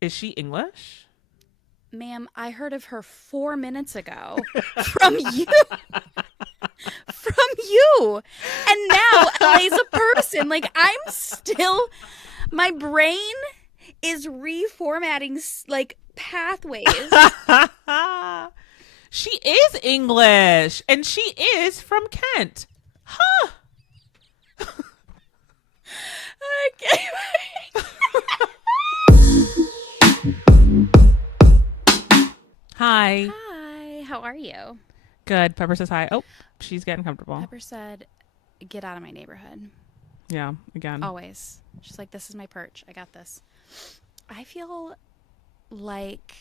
Is she English? Ma'am, I heard of her 4 minutes ago from you. From you. And now LA's a person. Like, I'm still, my brain is reformatting like pathways. She is English, and she is from Kent. Huh. Okay. Hi. Hi, how are you? Good. Pepper says hi. Oh, she's getting comfortable. Pepper said, get out of my neighborhood. Yeah, again. Always. She's like, this is my perch. I got this. I feel like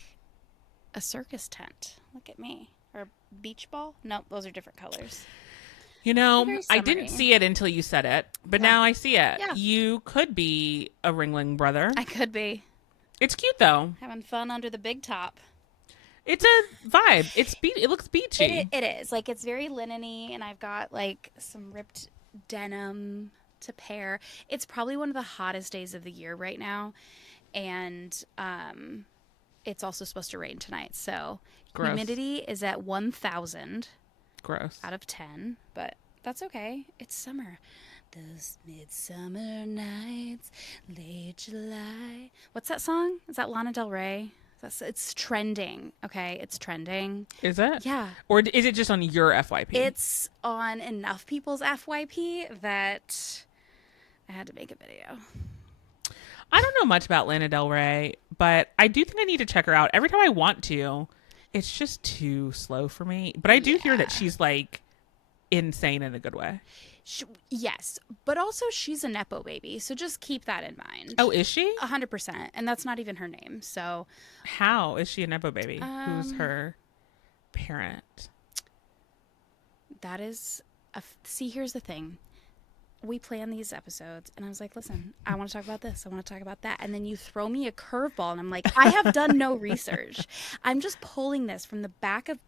a circus tent. Look at me. Or beach ball? Nope, those are different colors. You I feel know, very I didn't summery. see it until you said it, but Yeah. now I see it. Yeah. You could be a Ringling brother. I could be It's cute though. having fun under the big top. It's a vibe. It looks beachy. It is. Like, it's very linen-y, and I've got, like, some ripped denim to pair. It's probably one of the hottest days of the year right now. And it's also supposed to rain tonight. So Gross. humidity is at 1,000 Gross. out of 10, but that's okay. It's summer. Those midsummer nights, late July. What's that song? Is that Lana Del Rey? It's trending. Okay, it's trending. Is it? Yeah, Or is it just on your FYP? it's on enough people's FYP that I had to make a video. I don't know much about Lana Del Rey, but I do think I need to check her out. Every time I want to, it's just too slow for me. But I do hear that Yeah. she's like insane in a good way. Yes, but also she's a nepo baby, so just keep that in mind. Oh, is she? 100%, and that's not even her name. So, How is she a nepo baby? Who's um, her parent? that is see. Here's the thing: we plan these episodes, and I was like, listen, I want to talk about this, I want to talk about that, and then you throw me a curveball, and I'm like, I have done no research. I'm just pulling this from the back of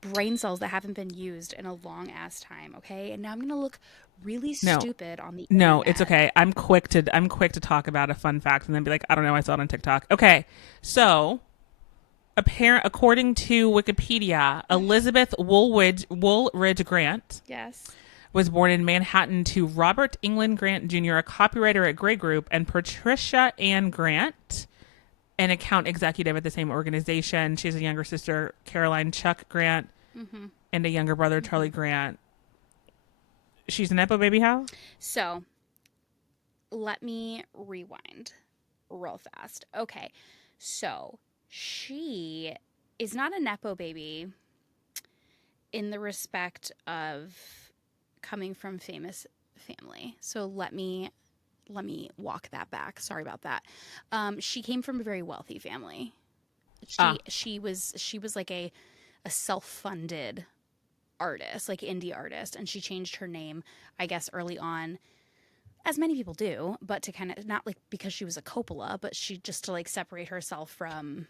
brain cells that haven't been used in a long ass time. Okay, and now I'm gonna look really No, stupid on the no, it's internet. okay. I'm quick to talk about a fun fact and then be like, I don't know, I saw it on TikTok. Okay, so according to Wikipedia, Elizabeth Woolridge Grant Yes. was born in Manhattan to Robert England Grant Jr., a copywriter at Grey Group, and Patricia Ann Grant, an account executive at the same organization. She has a younger sister, Caroline Chuck Grant, Mm-hmm. and a younger brother, Charlie Grant. She's a Nepo baby, how? So let me rewind real fast. Okay. So she is not a Nepo baby in the respect of coming from famous family. So let me walk that back. Sorry about that. She came from a very wealthy family. Ah, She was like a self-funded artist, like indie artist, and she changed her name, I guess, early on, as many people do, but to kind of not like because she was a Coppola, but she just to like separate herself from,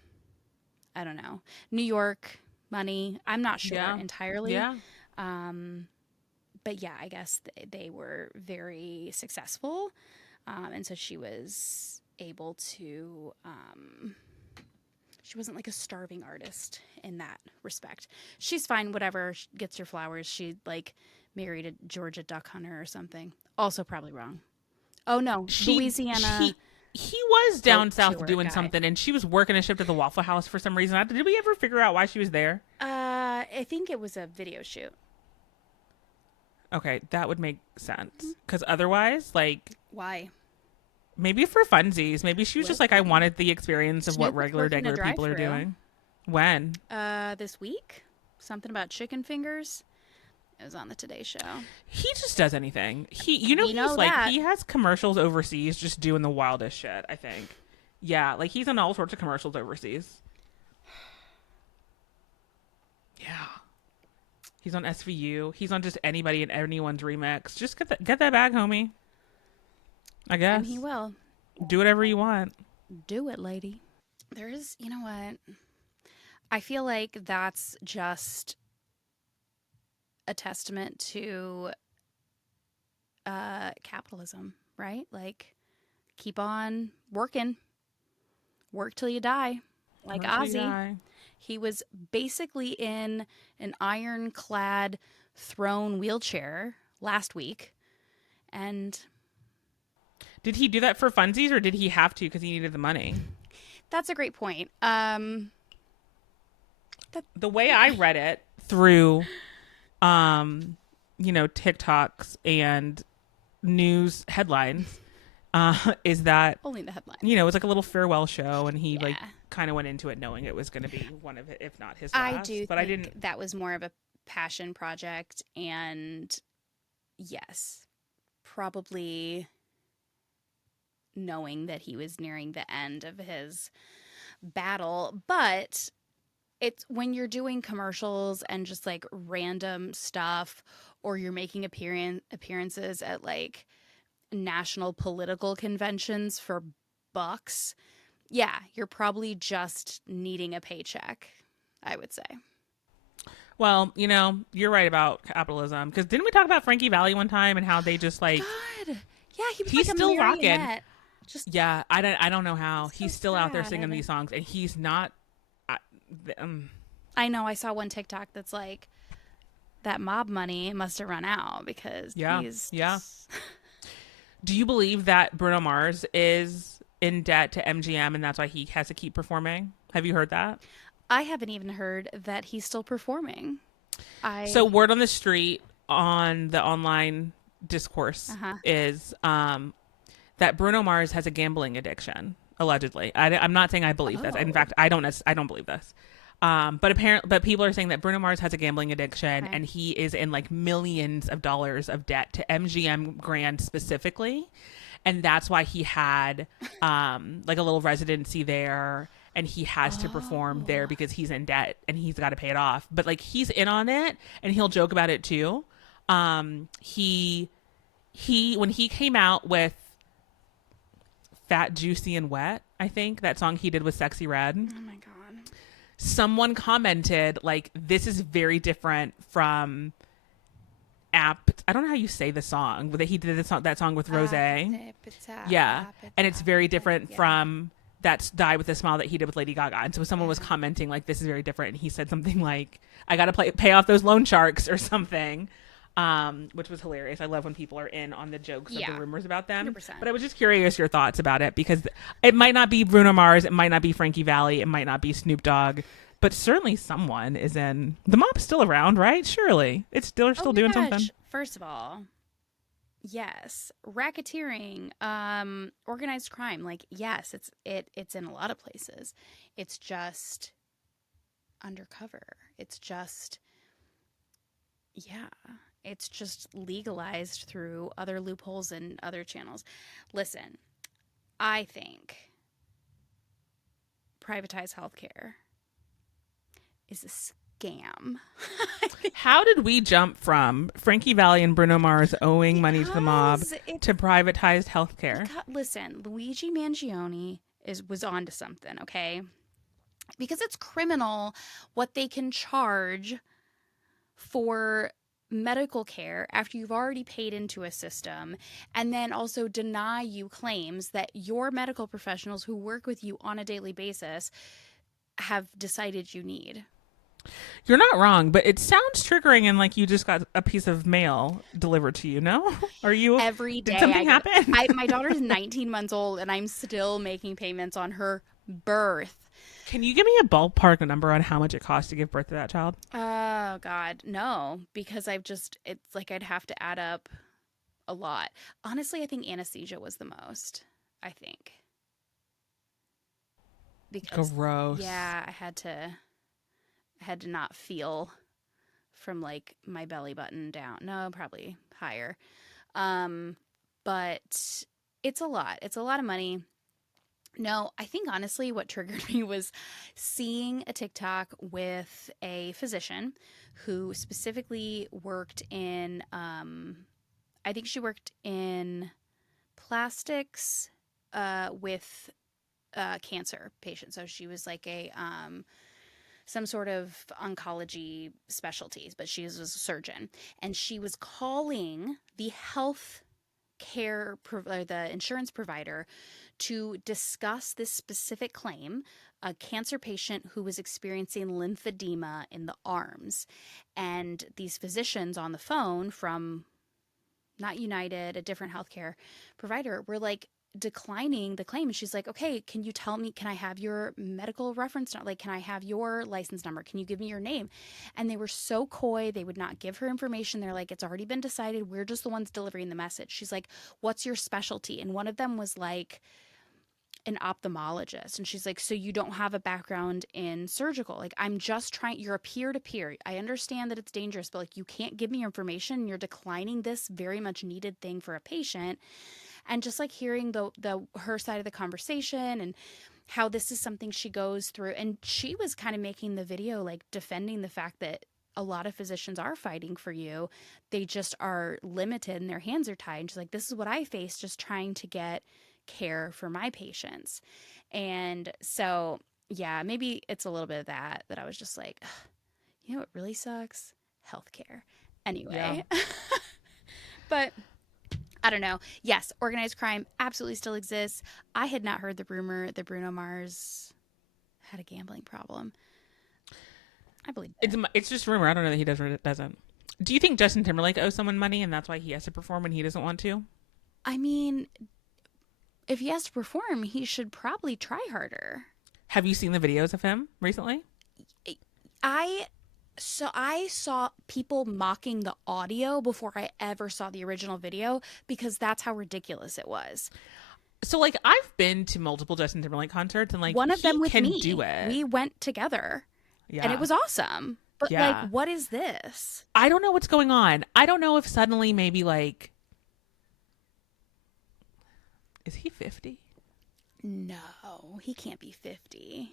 I don't know, New York money. I'm not sure yeah, entirely. yeah. Um, but yeah, I guess they were very successful. And so she was able to, she wasn't like a starving artist in that respect. She's fine, whatever, she gets her flowers. She like married a Georgia duck hunter or something. Also, probably wrong. Oh no, She Louisiana he was goat down south chewer doing guy. something, and she was working a shift at the Waffle House for some reason. Did we ever figure out why she was there? I think it was a video shoot. Okay, that would make sense. Because otherwise, like, Why? maybe for funsies, maybe she was just like, I Listen, wanted the experience of what Snoop was working a regular people are drive-through. doing. When? This week, something about chicken fingers. It was on the Today Show. He just does anything. We He's know like, that. he has commercials overseas just doing the wildest shit, I think. Yeah, like he's on all sorts of commercials overseas. Yeah. He's on SVU. He's on just anybody and anyone's remix. Just get that bag, homie. I And guess. he will. Do whatever you want. Do it, lady. There's, you know what? I feel like that's just a testament to capitalism, right? Like, keep on working, Work till you die, like Work till you Ozzy. die. He was basically in an ironclad throne wheelchair last week. And Did he do that for funsies or did he have to because he needed the money? that's a great point. The way I read it through, TikToks and news headlines, is that Only the headline. it was like a little farewell show, and he like Yeah. kind of went into it knowing it was going to be one of it, if not his I last. do But think I didn't. that was more of a passion project. And yes, probably knowing that he was nearing the end of his battle. But it's when you're doing commercials and just like random stuff, or you're making appearances at like national political conventions for bucks. Yeah, you're probably just needing a paycheck, I would say. Well, you're right about capitalism, because didn't we talk about Frankie Valli one time and how they just like God. Yeah, he was he's like a still rocking. marionette. Just Yeah, I don't know how so he's still out there singing sad. these songs, and he's not. I, I know I saw one TikTok that's like that mob money must have run out because yeah, he's yeah. Do you believe that Bruno Mars is in debt to MGM and that's why he has to keep performing? Have you heard that? I haven't even heard that he's still performing. So I word on the street on the online discourse uh-huh. is that Bruno Mars has a gambling addiction, allegedly. I'm not saying I believe this. In Oh. fact, I don't believe this. But people are saying that Bruno Mars has a gambling addiction, Okay. and he is in like millions of dollars of debt to MGM Grand specifically, and that's why he had like a little residency there, and he has to perform there Oh. because he's in debt and he's got to pay it off. But like he's in on it, and he'll joke about it too. He when he came out with Fat, Juicy, and Wet, I think that song he did with Sexy Red, Oh my god. someone commented like, this is very different from Apt. I don't know how you say the song, but he did that song with Rose. Yeah, and it's very different from That's Die with a Smile that he did with Lady Gaga. And so someone was commenting like, this is very different, and he said something like, I gotta pay off those loan sharks or something, which was hilarious. I love when people are in on the jokes of the rumors about them. 100%. But I was just curious your thoughts about it, because it might not be Bruno Mars, it might not be Frankie Valli, it might not be Snoop Dogg, but certainly someone is in. The mob's still around, right? Surely they're still doing something. First of all, yes, racketeering, organized crime. Like, yes, it's in a lot of places. It's just undercover. It's just, yeah, it's just legalized through other loopholes and other channels. Listen, I think privatized healthcare is a scam. How did we jump from Frankie Valli and Bruno Mars owing money to the mob to privatized healthcare? Listen, Luigi Mangione was onto something, okay? Because it's criminal what they can charge for medical care after you've already paid into a system, and then also deny you claims that your medical professionals who work with you on a daily basis have decided you need. You're not wrong, but it sounds triggering and like you just got a piece of mail delivered to you. No, are you? Every day Did something happen? My daughter's 19 months old, and I'm still making payments on her birth. Can you give me a ballpark number on how much it costs to give birth to that child? Oh God, no, because it's like I'd have to add up a lot. Honestly, I think anesthesia was the most. I think because Gross. yeah, I had to not feel from like my belly button down. No, probably higher. But it's a lot. It's a lot of money. No, I think honestly what triggered me was seeing a TikTok with a physician who specifically worked in, I think she worked in plastics with cancer patients. So she was like some sort of oncology specialties, but she was a surgeon. And she was calling the health the insurance provider to discuss this specific claim, a cancer patient who was experiencing lymphedema in the arms. And these physicians on the phone from not United, a different healthcare provider, were like declining the claim. And she's like, okay, can you tell me, can I have your medical reference? Like, can I have your license number? Can you give me your name? And they were so coy. They would not give her information. They're like, it's already been decided. We're just the ones delivering the message. She's like, what's your specialty? And one of them was like, an ophthalmologist. And she's like, so you don't have a background in surgical? Like, I'm just trying, you're a peer to peer. I understand that it's dangerous, but like, you can't give me your information. You're declining this very much needed thing for a patient. And just like hearing the her side of the conversation and how this is something she goes through. And she was kind of making the video like defending the fact that a lot of physicians are fighting for you. They just are limited and their hands are tied. And she's like, this is what I face just trying to get care for my patients. And so, yeah, maybe it's a little bit of that I was just like, you know what really sucks? Healthcare. Anyway. Yeah. But I don't know. Yes, organized crime absolutely still exists. I had not heard the rumor that Bruno Mars had a gambling problem. I believe it. It's just rumor. I don't know that he does or doesn't. Do you think Justin Timberlake owes someone money and that's why he has to perform when he doesn't want to? I mean, if he has to perform, he should probably try harder. Have you seen the videos of him recently? I saw people mocking the audio before I ever saw the original video because that's how ridiculous it was. So, like, I've been to multiple Justin Timberlake concerts and, like, one of them with can me. Do it. We went together. Yeah. And it was awesome. But, like, what is this? I don't know what's going on. I don't know if suddenly maybe, like, is he 50? No, he can't be 50.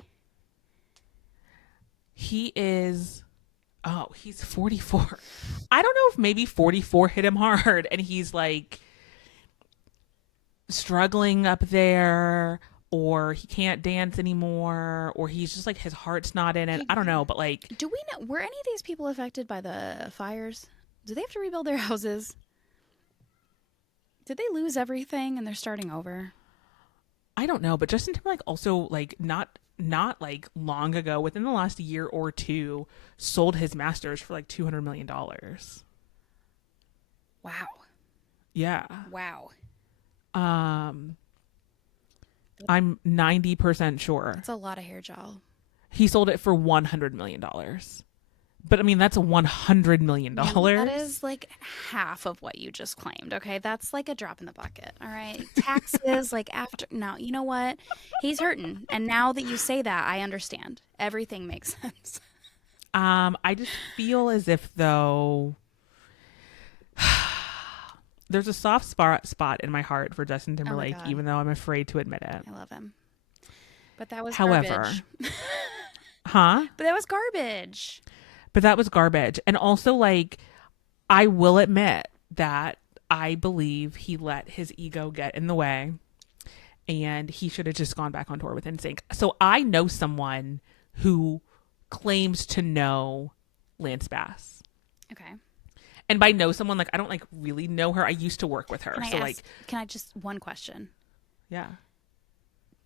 He is, he's 44. I don't know if maybe 44 hit him hard and he's like struggling up there, or he can't dance anymore, or he's just like his heart's not in it. I don't know, but like, do we know, were any of these people affected by the fires? Do they have to rebuild their houses? Did they lose everything and they're starting over? I don't know, but Justin Timberlake also, like, not like long ago, within the last year or two, sold his masters for like $200 million. Wow. Yeah. Wow. I'm 90% sure. That's a lot of hair gel. He sold it for $100 million. But I mean, that's $100 million. That is like half of what you just claimed. Okay. That's like a drop in the bucket. All right. Taxes, like after, no, you know what? He's hurting. And now that you say that, I understand. Everything makes sense. I just feel as if though there's a soft spot in my heart for Justin Timberlake, even though I'm afraid to admit it. I love him. But that was garbage. But that was garbage. But that was garbage. And also, like, I will admit that I believe he let his ego get in the way and he should have just gone back on tour with NSYNC. So I know someone who claims to know Lance Bass. Okay. And by know someone, like, I don't, like, really know her. I used to work with her. Can I just, one question? Yeah.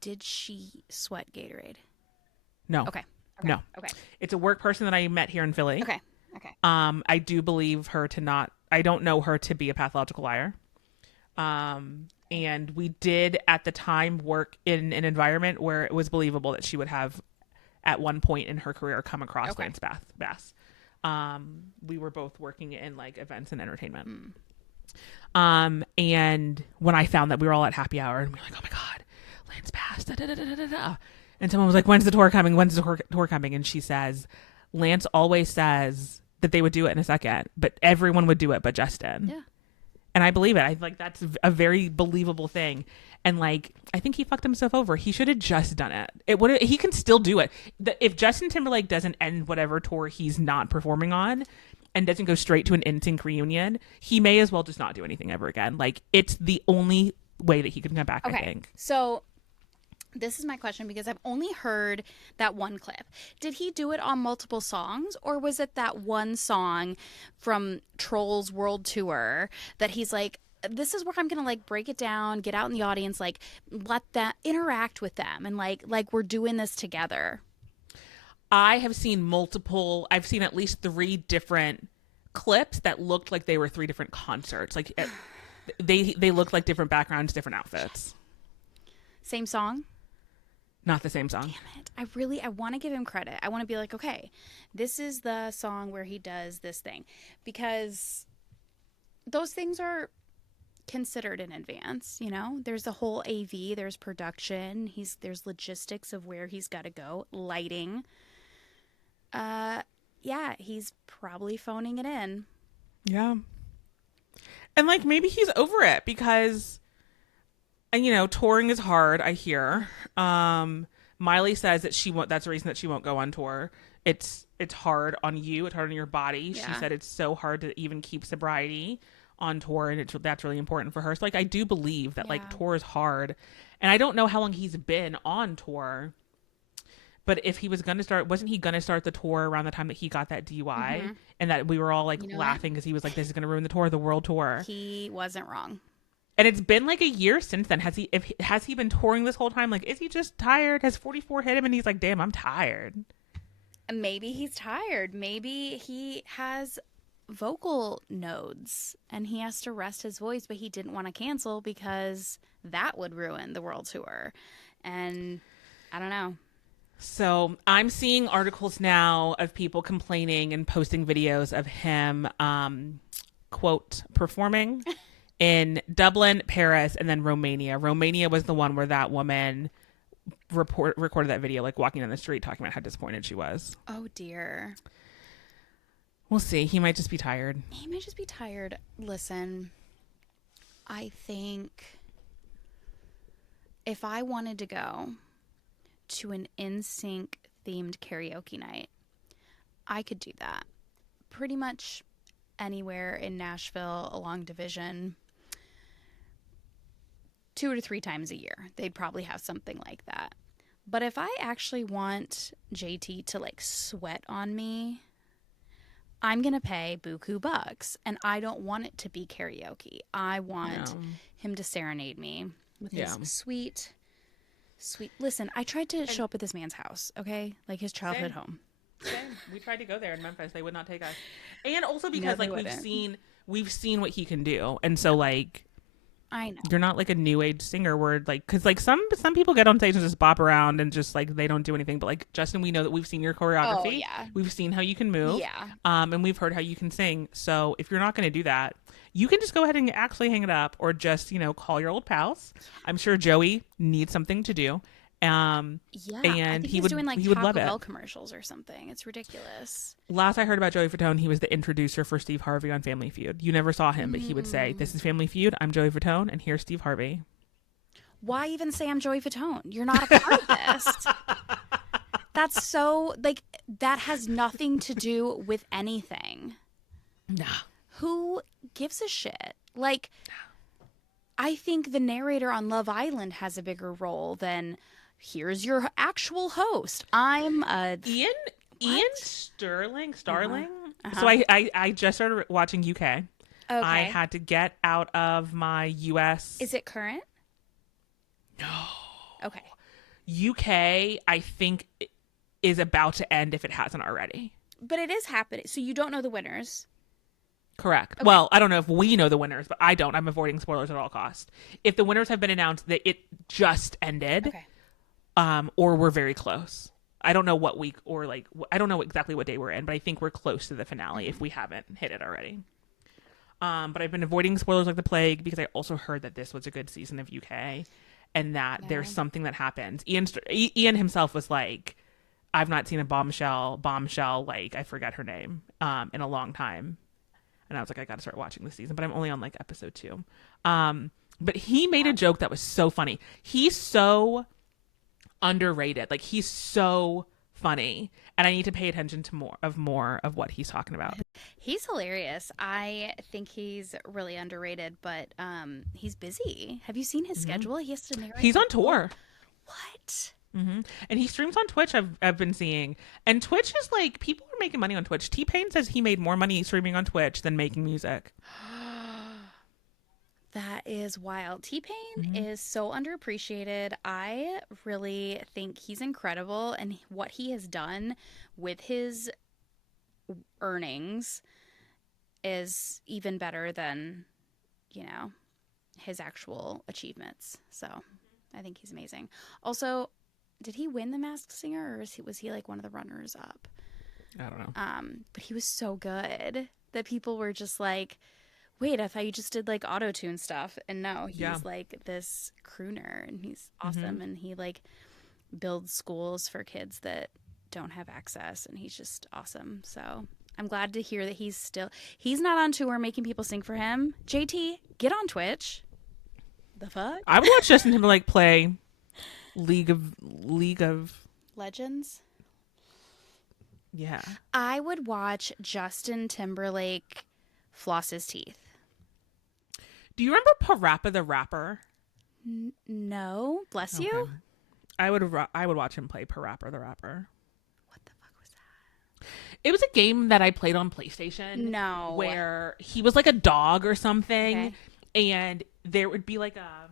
Did she sweat Gatorade? No. Okay. No. Okay. It's a work person that I met here in Philly. Okay. I do believe her to not, I don't know her to be a pathological liar. And we did at the time work in an environment where it was believable that she would have at one point in her career come across Lance Bass. We were both working in like events and entertainment. And when I found that, we were all at happy hour and we were like, oh my God, Lance Bass, da, da, da, da, da, da. And someone was like, when's the tour coming? When's the tour coming? And she says, Lance always says that they would do it in a second, but everyone would do it but Justin. Yeah. And I believe it. I like that's a very believable thing. And like, I think he fucked himself over. He should have just done it. He can still do it. If Justin Timberlake doesn't end whatever tour he's not performing on and doesn't go straight to an NSYNC reunion, he may as well just not do anything ever again. Like, it's the only way that he can come back, I think. So this is my question because I've only heard that one clip. Did he do it on multiple songs, or was it that one song from Trolls World Tour that he's like, this is where I'm gonna like break it down, get out in the audience, like let them interact with them, and like we're doing this together. I've seen at least three different clips that looked like they were three different concerts. Like they looked like different backgrounds, different outfits. Same song. Not the same song. Damn it. I want to give him credit. I want to be like, okay, this is the song where he does this thing. Because those things are considered in advance, you know? There's a whole AV, there's production, there's logistics of where he's got to go, lighting. Yeah, he's probably phoning it in. Yeah. And like maybe he's over it because touring is hard, I hear. Miley says that that's the reason that she won't go on tour. It's hard on you, it's hard on your body. Yeah. She said it's so hard to even keep sobriety on tour, and that's really important for her. So like I do believe that like tour is hard. And I don't know how long he's been on tour. But if he was going to start, wasn't he going to start the tour around the time that he got that DUI? Mm-hmm. And that we were all like laughing because he was like, this is going to ruin the tour, the world tour. He wasn't wrong. And it's been like a year since then. Has he been touring this whole time? Like, is he just tired? Has 44 hit him and he's like, damn, I'm tired? Maybe he's tired. Maybe he has vocal nodes and he has to rest his voice, but he didn't want to cancel because that would ruin the world tour. And I don't know. So I'm seeing articles now of people complaining and posting videos of him, quote, performing in Dublin, Paris, and then Romania. Romania was the one where that woman recorded that video, like walking down the street talking about how disappointed she was. Oh, dear. We'll see. He might just be tired. He might just be tired. Listen, I think if I wanted to go to an NSYNC themed karaoke night, I could do that pretty much anywhere in Nashville along Division 2 to 3 times a year. They'd probably have something like that. But if I actually want JT to like sweat on me, I'm going to pay buku bucks, and I don't want it to be karaoke. I want him to serenade me with his sweet. Listen, I tried to show up at this man's house, okay? Like his childhood home. Same. We tried to go there in Memphis. They would not take us. And also because like we've seen what he can do. And so like I know. You're not like a new age singer where like cuz like some people get on stage and just bop around and just like they don't do anything, but like Justin, we know that we've seen your choreography. Oh, yeah. We've seen how you can move. Yeah. And we've heard how you can sing. So if you're not going to do that, you can just go ahead and actually hang it up or just, call your old pals. I'm sure Joey needs something to do. And I think he's doing like Taco Bell commercials or something. It's ridiculous. Last I heard about Joey Fatone, he was the introducer for Steve Harvey on Family Feud. You never saw him, but he would say, "This is Family Feud. I'm Joey Fatone, and here's Steve Harvey." Why even say I'm Joey Fatone? You're not a part of this. That's so like that has nothing to do with anything. No. Who gives a shit? Like, I think the narrator on Love Island has a bigger role than here's your actual host. I'm Ian Starling. Uh-huh. So I just started watching UK. Okay. I had to get out of my US. Is it current? No. Okay. UK, I think, is about to end if it hasn't already. But it is happening. So you don't know the winners. Correct. Okay. Well, I don't know if we know the winners, but I don't. I'm avoiding spoilers at all costs. If the winners have been announced, that it just ended, okay. Or we're very close. I don't know what week or like I don't know exactly what day we're in, but I think we're close to the finale if we haven't hit it already. But I've been avoiding spoilers like the plague because I also heard that this was a good season of UK, and that there's something that happens. Ian himself was like, I've not seen a bombshell like I forget her name in a long time. And I was like, I got to start watching this season, but I'm only on like episode 2. But he made a joke that was so funny. He's so underrated. Like he's so funny, and I need to pay attention to more of what he's talking about. He's hilarious. I think he's really underrated, but he's busy. Have you seen his schedule? He has to narrate. He's on tour. What? Mm-hmm. And he streams on Twitch. I've been seeing, and Twitch is like people are making money on Twitch. T-Pain says he made more money streaming on Twitch than making music. That is wild. T-Pain Hmm. is so underappreciated. I really think he's incredible, and what he has done with his earnings is even better than, you know, his actual achievements. So I think he's amazing. Also, did he win The Masked Singer, or was he like one of the runners up? I don't know. But he was so good that people were just like, wait, I thought you just did like auto tune stuff. And no, Yeah. he's like this crooner and he's Hmm. awesome. And he like builds schools for kids that don't have access. And he's just awesome. So I'm glad to hear that he's not on tour making people sing for him. JT, get on Twitch. The fuck? I would watch Justin Timberlake play League of. Legends. Yeah. I would watch Justin Timberlake floss his teeth. Do you remember Parappa the Rapper? No, bless Okay. you. I would watch him play Parappa the Rapper. What the fuck was It was a game that I played on that? PlayStation No. where he was like a dog or something, Okay. and there would be like a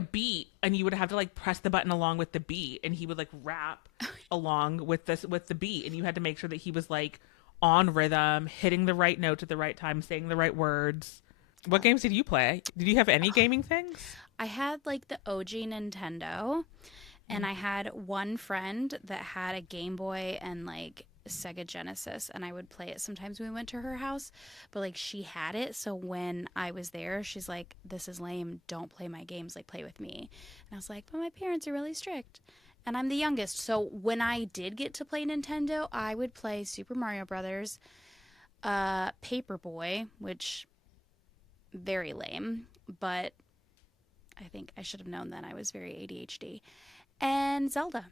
beat, and you would have to like press the button along with the beat, and he would like rap along with the beat, and you had to make sure that he was like on rhythm, hitting the right notes at the right time, saying the right words. What games did you play? Did you have any gaming things? I had like the OG Nintendo, and I had one friend that had a Game Boy and like Sega Genesis, and I would play it sometimes when we went to her house. But like she had it, so when I was there, she's like, "This is lame. Don't play my games. Like play with me." And I was like, "But my parents are really strict." And I'm the youngest, so when I did get to play Nintendo, I would play Super Mario Brothers, Paperboy, which very lame, but I think I should have known then I was very ADHD. And Zelda.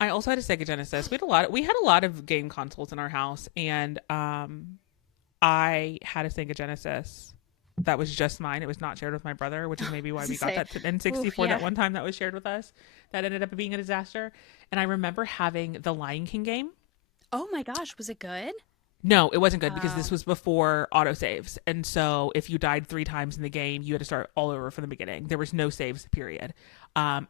I also had a Sega Genesis. We had a lot of game consoles in our house, and I had a Sega Genesis that was just mine. It was not shared with my brother, which is maybe why As we you got say, that ooh, N64 yeah. that one time that was shared with us. That ended up being a disaster. And I remember having the Lion King game. Oh my gosh, was it good? No, it wasn't good because this Oh, was before autosaves. And so if you died 3 times in the game, you had to start all over from the beginning. There was no saves period. And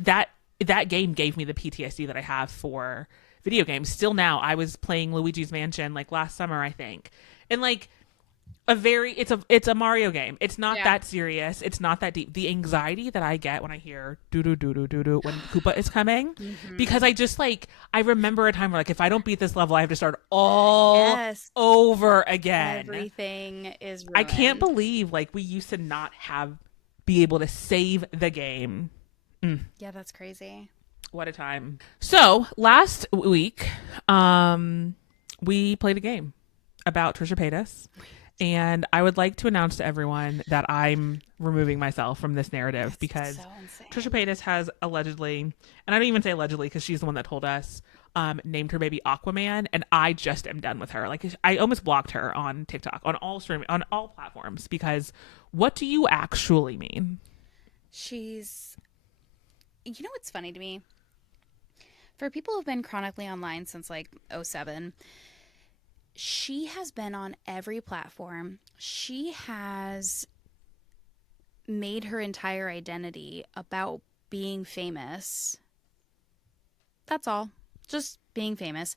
that game gave me the PTSD that I have for video games. Still now, I was playing Luigi's Mansion like last summer, I think. And like it's a Mario game. It's not yeah. that serious. It's not that deep. The anxiety that I get when I hear doo doo doo doo doo doo when Koopa is coming, because Mm-hmm. I remember a time where like if I don't beat this level, I have to start all Yes. over again. Everything is I can't ruined. believe like we used to not have be able to save the game. Mm, Yeah, that's crazy. what a time. So last week, we played a game about Trisha Paytas. And I would like to announce to everyone that I'm removing myself from this narrative That's because so Trisha insane. Paytas has allegedly, and I don't even say allegedly because she's the one that told us, named her baby Aquaman, and I just am done with her. Like I almost blocked her on TikTok, on all platforms because what do you actually mean? She's, you know what's funny to me? For people who've been chronically online since like '07, she has been on every platform. She has made her entire identity about being famous. That's all. Just being famous.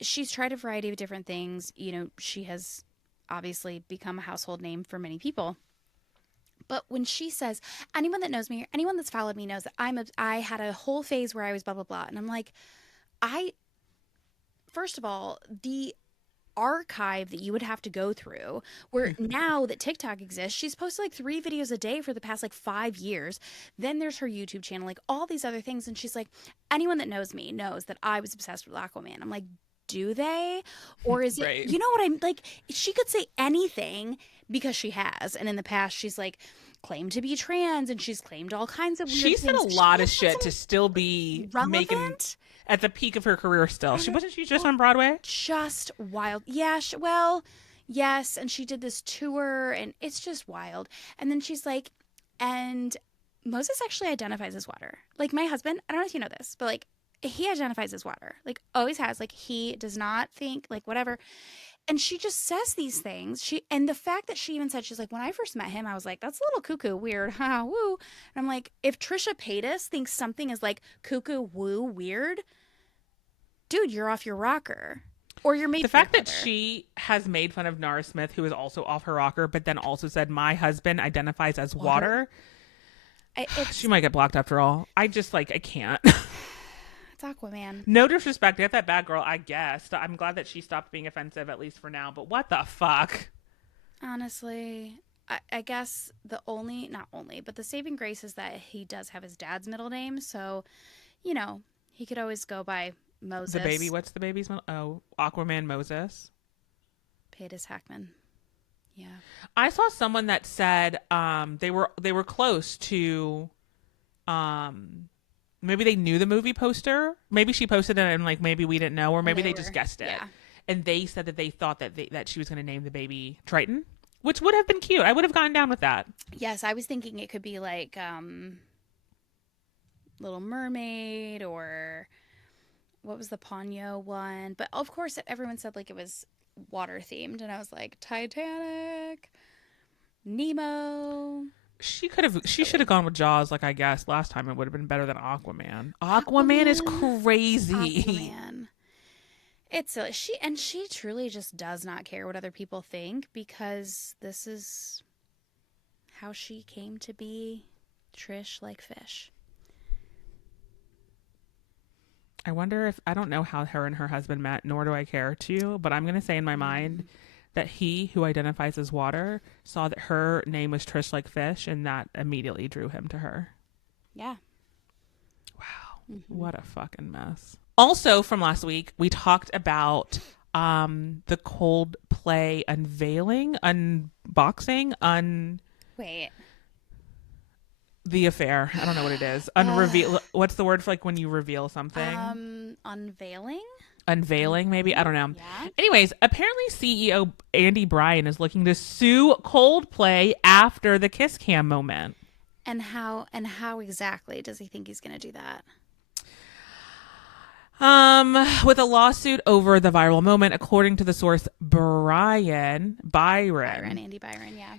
She's tried a variety of different things. You know, she has obviously become a household name for many people. But when she says, anyone that knows me or anyone that's followed me knows that I had a whole phase where I was blah blah blah, and I'm like, I first of all, the archive that you would have to go through, where now that TikTok exists, she's posted like 3 videos a day for the past like 5 years. Then there's her YouTube channel, like all these other things. And she's like, anyone that knows me knows that I was obsessed with Aquaman. I'm like, do they? Or is it, Right. you know what I'm like? She could say anything because she has. And in the past, she's like claimed to be trans and she's claimed all kinds of She weird said a things. She lot of has done shit to some still be making relevant at the peak of her career still. She and wasn't she just on Broadway? just wild. Yeah, well, yes, and she did this tour and it's just wild. And then she's like, and Moses actually identifies as water. Like my husband, I don't know if you know this, but like he identifies as water. Like always has. Like he does not think like whatever. And she just says these things. And the fact that she even said, she's like, when I first met him, I was like, that's a little cuckoo, weird, ha, woo. And I'm like, if Trisha Paytas thinks something is like cuckoo, woo, weird, dude, you're off your rocker. Or you're The maybe your fact that brother. she has made fun of Nara Smith, who is also off her rocker, but then also said, my husband identifies as Water. water. She It's might get blocked after all. I just, like, I can't. it's Aquaman. No disrespect. Get that bad girl, I guess. I'm glad that she stopped being offensive, at least for now. But what the fuck? Honestly, I guess not only, but the saving grace is that he does have his dad's middle name. So, he could always go by The baby, Moses. what's the baby's name? Oh, Aquaman Moses. Paytas Hackman. Yeah. I saw someone that said they were close to maybe they knew the movie poster. Maybe she posted it and like maybe we didn't know, or And maybe they they just were, guessed it. yeah. And they said that they thought that she was going to name the baby Triton, which would have been cute. I would have gone down with that. Yes, I was thinking it could be like Little Mermaid or what was the Ponyo one? But of course, everyone said like it was water themed, and I was like Titanic, Nemo. She should Silly. have gone with Jaws, like I guess last time. It would have been better than Aquaman. Aquaman is Aquaman. crazy. Aquaman. It's silly. She truly just does not care what other people think because this is how she came to be Trish like fish. I wonder if I don't know how her and her husband met, nor do I care to, but I'm gonna say in my mind Mm, that he, who identifies as water, saw that her name was Trish like fish, and that immediately drew him to her. yeah. Wow, Hmm. what a fucking mess. Also, from last week, we talked about the Coldplay unveiling, unboxing, Wait. the affair. I don't know what it is. Uh, Unreveal. What's the word for like when you reveal something? unveiling? Unveiling, maybe. I don't know. Yeah. Anyways, apparently CEO Andy Bryan is looking to sue Coldplay after the kiss cam moment. And how exactly does he think he's going to do that? With a lawsuit over the viral moment, according to the source Byron, Byron Andy Byron, yeah.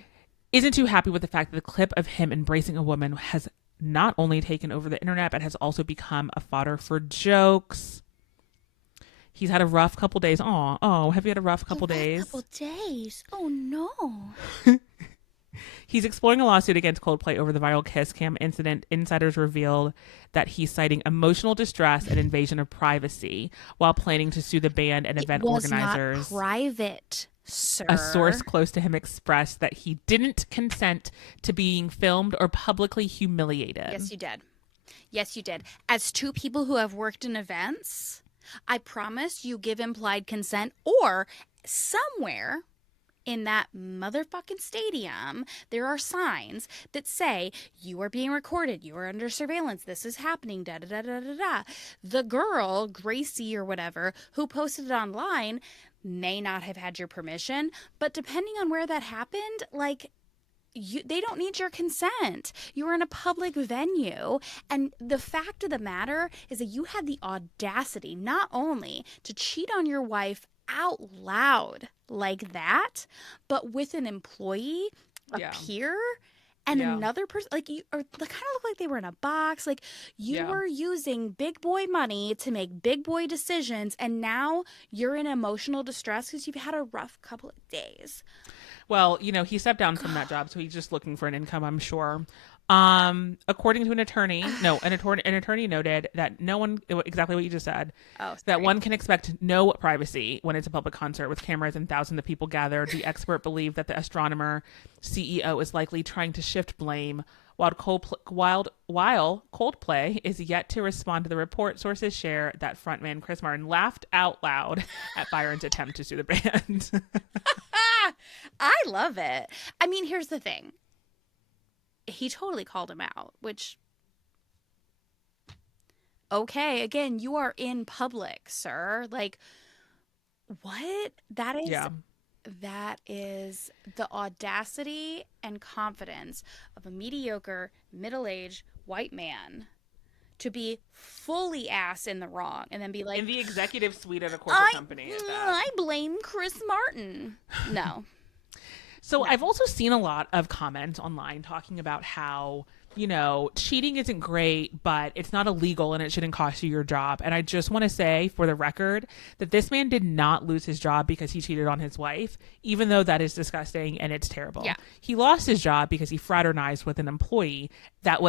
isn't too happy with the fact that the clip of him embracing a woman has not only taken over the internet, but has also become a fodder for jokes. He's had a rough couple days. Have you had a rough A couple rough couple days? days. Oh no. He's exploring a lawsuit against Coldplay over the viral kiss cam incident. Insiders revealed that he's citing emotional distress and invasion of privacy while planning to sue the band and It event was not organizers. private, A source sir. close to him expressed that he didn't consent to being filmed or publicly humiliated. Yes, you did. Yes, you did. As two people who have worked in events, I promise you give implied consent or somewhere in that motherfucking stadium, there are signs that say you are being recorded, you are under surveillance, this is happening, da da da da da da. The girl, Gracie or whatever, who posted it online may not have had your permission, but depending on where that happened, like they don't need your consent. You were in a public venue. And the fact of the matter is that you had the audacity not only to cheat on your wife out loud like that, but with an employee, a Yeah. peer, and Yeah. another person. Like you, or they kind of look like they were in a box. Like you Yeah. were using big boy money to make big boy decisions, and now you're in emotional distress because you've had a rough couple of days. Well, he stepped down from that job, so he's just looking for an income, I'm sure. According to an attorney, no, an attorney noted that no one, exactly what you just said, Oh, that sorry. one can expect no privacy when it's a public concert with cameras and thousands of people gathered. The expert believed that the astronomer CEO is likely trying to shift blame. While Coldplay is yet to respond to the report, sources share that frontman Chris Martin laughed out loud at Byron's attempt to sue the band. I love it. I mean, here's the thing. He totally called him out, which, okay, again, you are in public, sir. Like, what? Yeah. That is the audacity and confidence of a mediocre, middle-aged white man to be fully ass in the wrong and then be like, in the executive suite at a corporate company. At that. I blame Chris Martin. No. So I've also seen a lot of comments online talking about how, you know, cheating isn't great, but it's not illegal and it shouldn't cost you your job. And I just want to say for the record that this man did not lose his job because he cheated on his wife, even though that is disgusting and it's terrible. Yeah. He lost his job because he fraternized with an employee that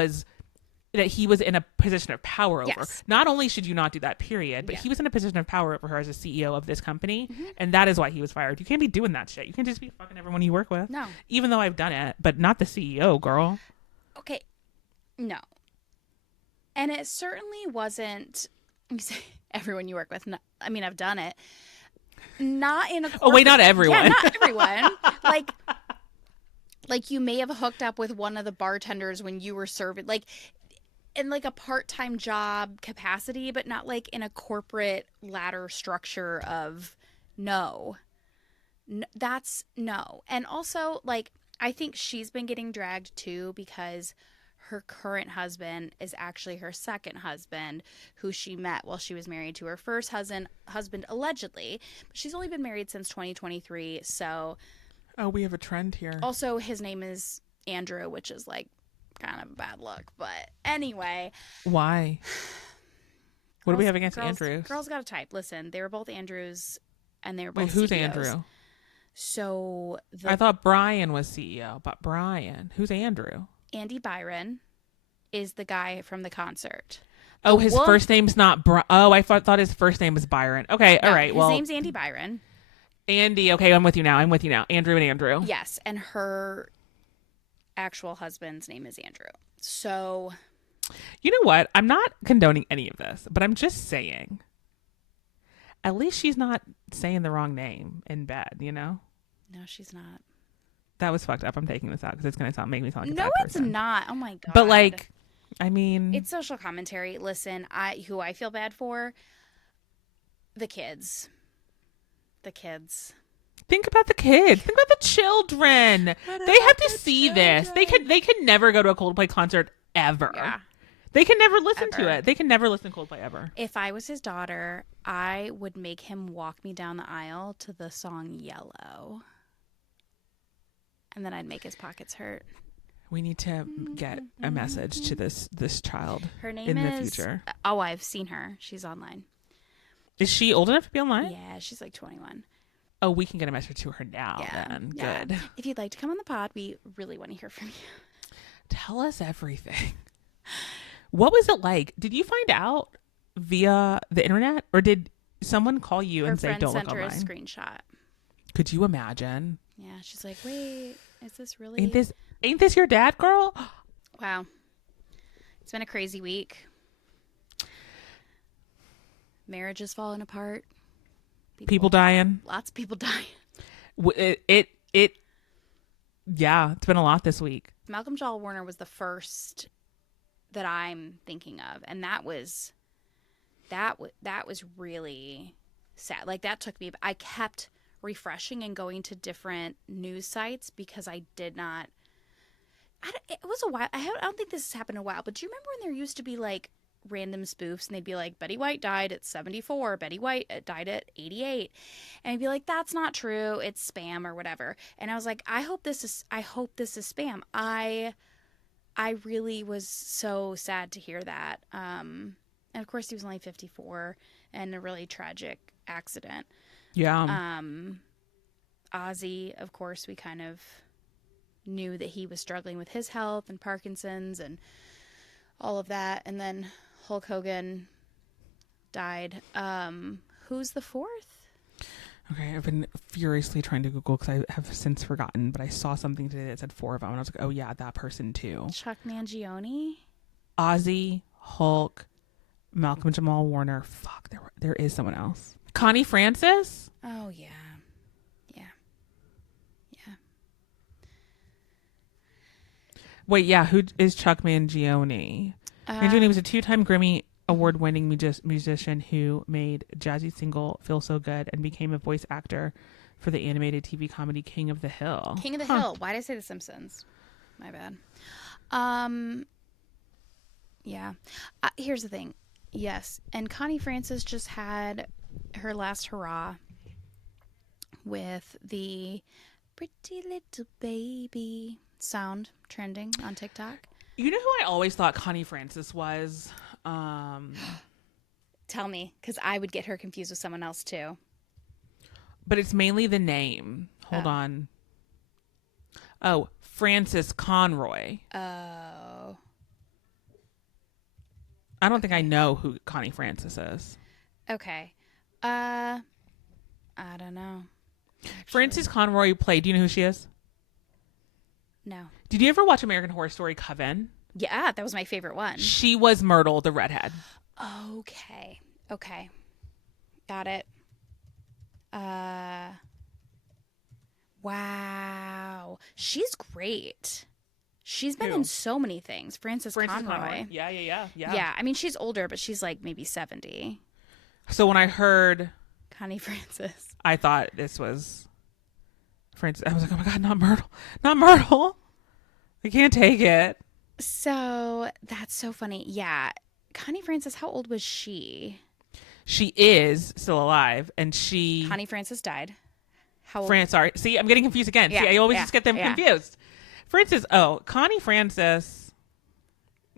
he was in a position of power over. Yes. Not only should you not do that, period, but he was in a position of power over her as a CEO of this company. And that is why he was fired. You can't be doing that shit. You can't just be fucking everyone you work with. No. Even though I've done it, but not the CEO, girl. Okay. No. And it certainly wasn't, you say everyone you work with. No, I mean, I've done it. Not in a corporate, Oh, wait, not everyone. Yeah, not everyone. Like you may have hooked up with one of the bartenders when you were serving, like in like a part-time job capacity, but not like in a corporate ladder structure of no. That's no. And also, like, I think she's been getting dragged too because her current husband is actually her second husband, who she met while she was married to her first husband allegedly. But she's only been married since 2023, so... Oh, we have a trend here. Also, his name is Andrew, which is like kind of a bad look. But anyway. Why? What do we have against Andrews? Girls got a type. Listen, they were both Andrews and they were both Wait, who's CEOs. Andrew? So I thought Brian was CEO, but Brian. Who's Andrew? Andy Byron is the guy from the concert. Oh, his first name's not Oh, I thought his first name was Byron. Okay, all right. His name's Andy Byron. Andy. Okay, I'm with you now. Andrew and Andrew. Yes, and her actual husband's name is Andrew. So, you know what? I'm not condoning any of this, but I'm just saying. At least she's not saying the wrong name in bed, you know? No, she's not. That was fucked up. I'm taking this out because it's going to make me sound like a no, bad it's person. not. Oh my god. But like, I mean, it's social commentary. Listen, who I feel bad for, the kids. The kids. Think about the kids. Think about the children. They have to see this. They could never go to a Coldplay concert ever. Yeah. They can never listen to it. They can never listen to Coldplay ever. If I was his daughter, I would make him walk me down the aisle to the song Yellow. And then I'd make his pockets hurt. We need to get a message to this child. Her name in is, the future. Oh, I've seen her. She's online. Is she old enough to be online? Yeah, she's like 21. Oh, we can get a message to her now then. Yeah. Good. If you'd like to come on the pod, we really want to hear from you. Tell us everything. What was it like? Did you find out via the internet or did someone call you and say don't look online? Her friend sent her a screenshot. Could you imagine? Yeah, she's like, wait, is this really... Ain't this your dad, girl? Wow. It's been a crazy week. Marriage is falling apart. People dying. Lots of people dying. Yeah, it's been a lot this week. Malcolm Jamal Warner was the first that I'm thinking of, and that was really sad. Like that took me. I kept refreshing and going to different news sites because I did not. It was a while. I don't think this has happened in a while. But do you remember when there used to be like random spoofs and they'd be like, Betty White died at 74, Betty White died at 88, and I'd be like, that's not true, it's spam or whatever. And I was like, I hope this is spam. I really was so sad to hear that. And of course he was only 54 and a really tragic accident. Yeah. Ozzy, of course, we kind of knew that he was struggling with his health and Parkinson's and all of that. And then Hulk Hogan died. Who's the fourth? Okay, I've been furiously trying to Google because I have since forgotten, but I saw something today that said 4 of them, and I was like, oh yeah, that person too. Chuck Mangione? Ozzy, Hulk, Malcolm Jamal Warner. Fuck, there is someone else. Connie Francis? Oh, yeah. Wait, yeah, who is Chuck Mangione? Mangione was a 2-time Grammy Award-winning musician who made jazzy single Feel So Good and became a voice actor for the animated TV comedy King of the Hill. King of the Hill. Why did I say The Simpsons? My bad. Yeah. Here's the thing. Yes. And Connie Francis just had her last hurrah with the pretty little baby sound trending on TikTok. You know who I always thought Connie Francis was? Tell me, because I would get her confused with someone else too. But it's mainly the name. Hold on. Oh, Frances Conroy. Oh. I don't think I know who Connie Francis is. Okay. I don't know. Actually. Frances Conroy played. Do you know who she is? No. Did you ever watch American Horror Story Coven? Yeah, that was my favorite one. She was Myrtle, the redhead. Okay. Okay. Got it. Wow. She's great. She's been Who? in so many things. Frances Conroy. Yeah. Yeah, I mean, she's older, but she's like maybe 70. So when I heard Connie Francis. I thought this was Frances. I was like, oh my God, not Myrtle. Not Myrtle. I can't take it. So that's so funny. Yeah. Connie Francis, how old was she? She is still alive, and she... Connie Francis died. How old? Sorry. See, I'm getting confused again. Yeah, See, I always yeah, just get them yeah. confused. Frances, Connie Francis...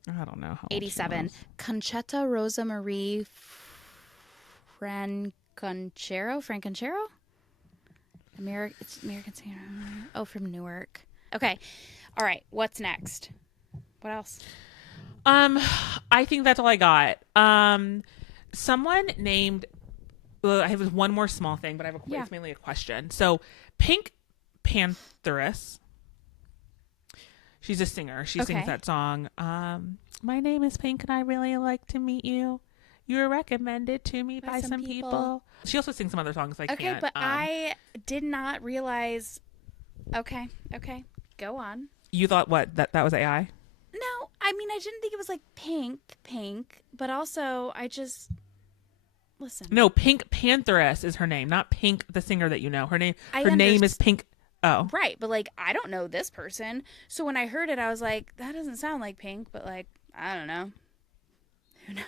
I don't know how old 87. she was. Conchetta Rosa Marie Franconchero? It's American singer. Oh, from Newark. Okay. All right. What's next? What else? I think that's all I got. Someone named... Well, I have one more small thing, but I have it's mainly a question. So, Pink Pantheress... She's a singer. She sings that song. My name is Pink and I really like to meet you. You were recommended to me by some people. She also sings some other songs I can't. Okay, but I did not realize. Okay. Go on. You thought what? That was AI? No, I mean, I didn't think it was like pink, but also I just... Listen. No, Pink Pantheress is her name, not Pink the singer that you know. Her name is Pink... Oh. Right, but like I don't know this person. So when I heard it, I was like, that doesn't sound like Pink, but like, I don't know. Who knows?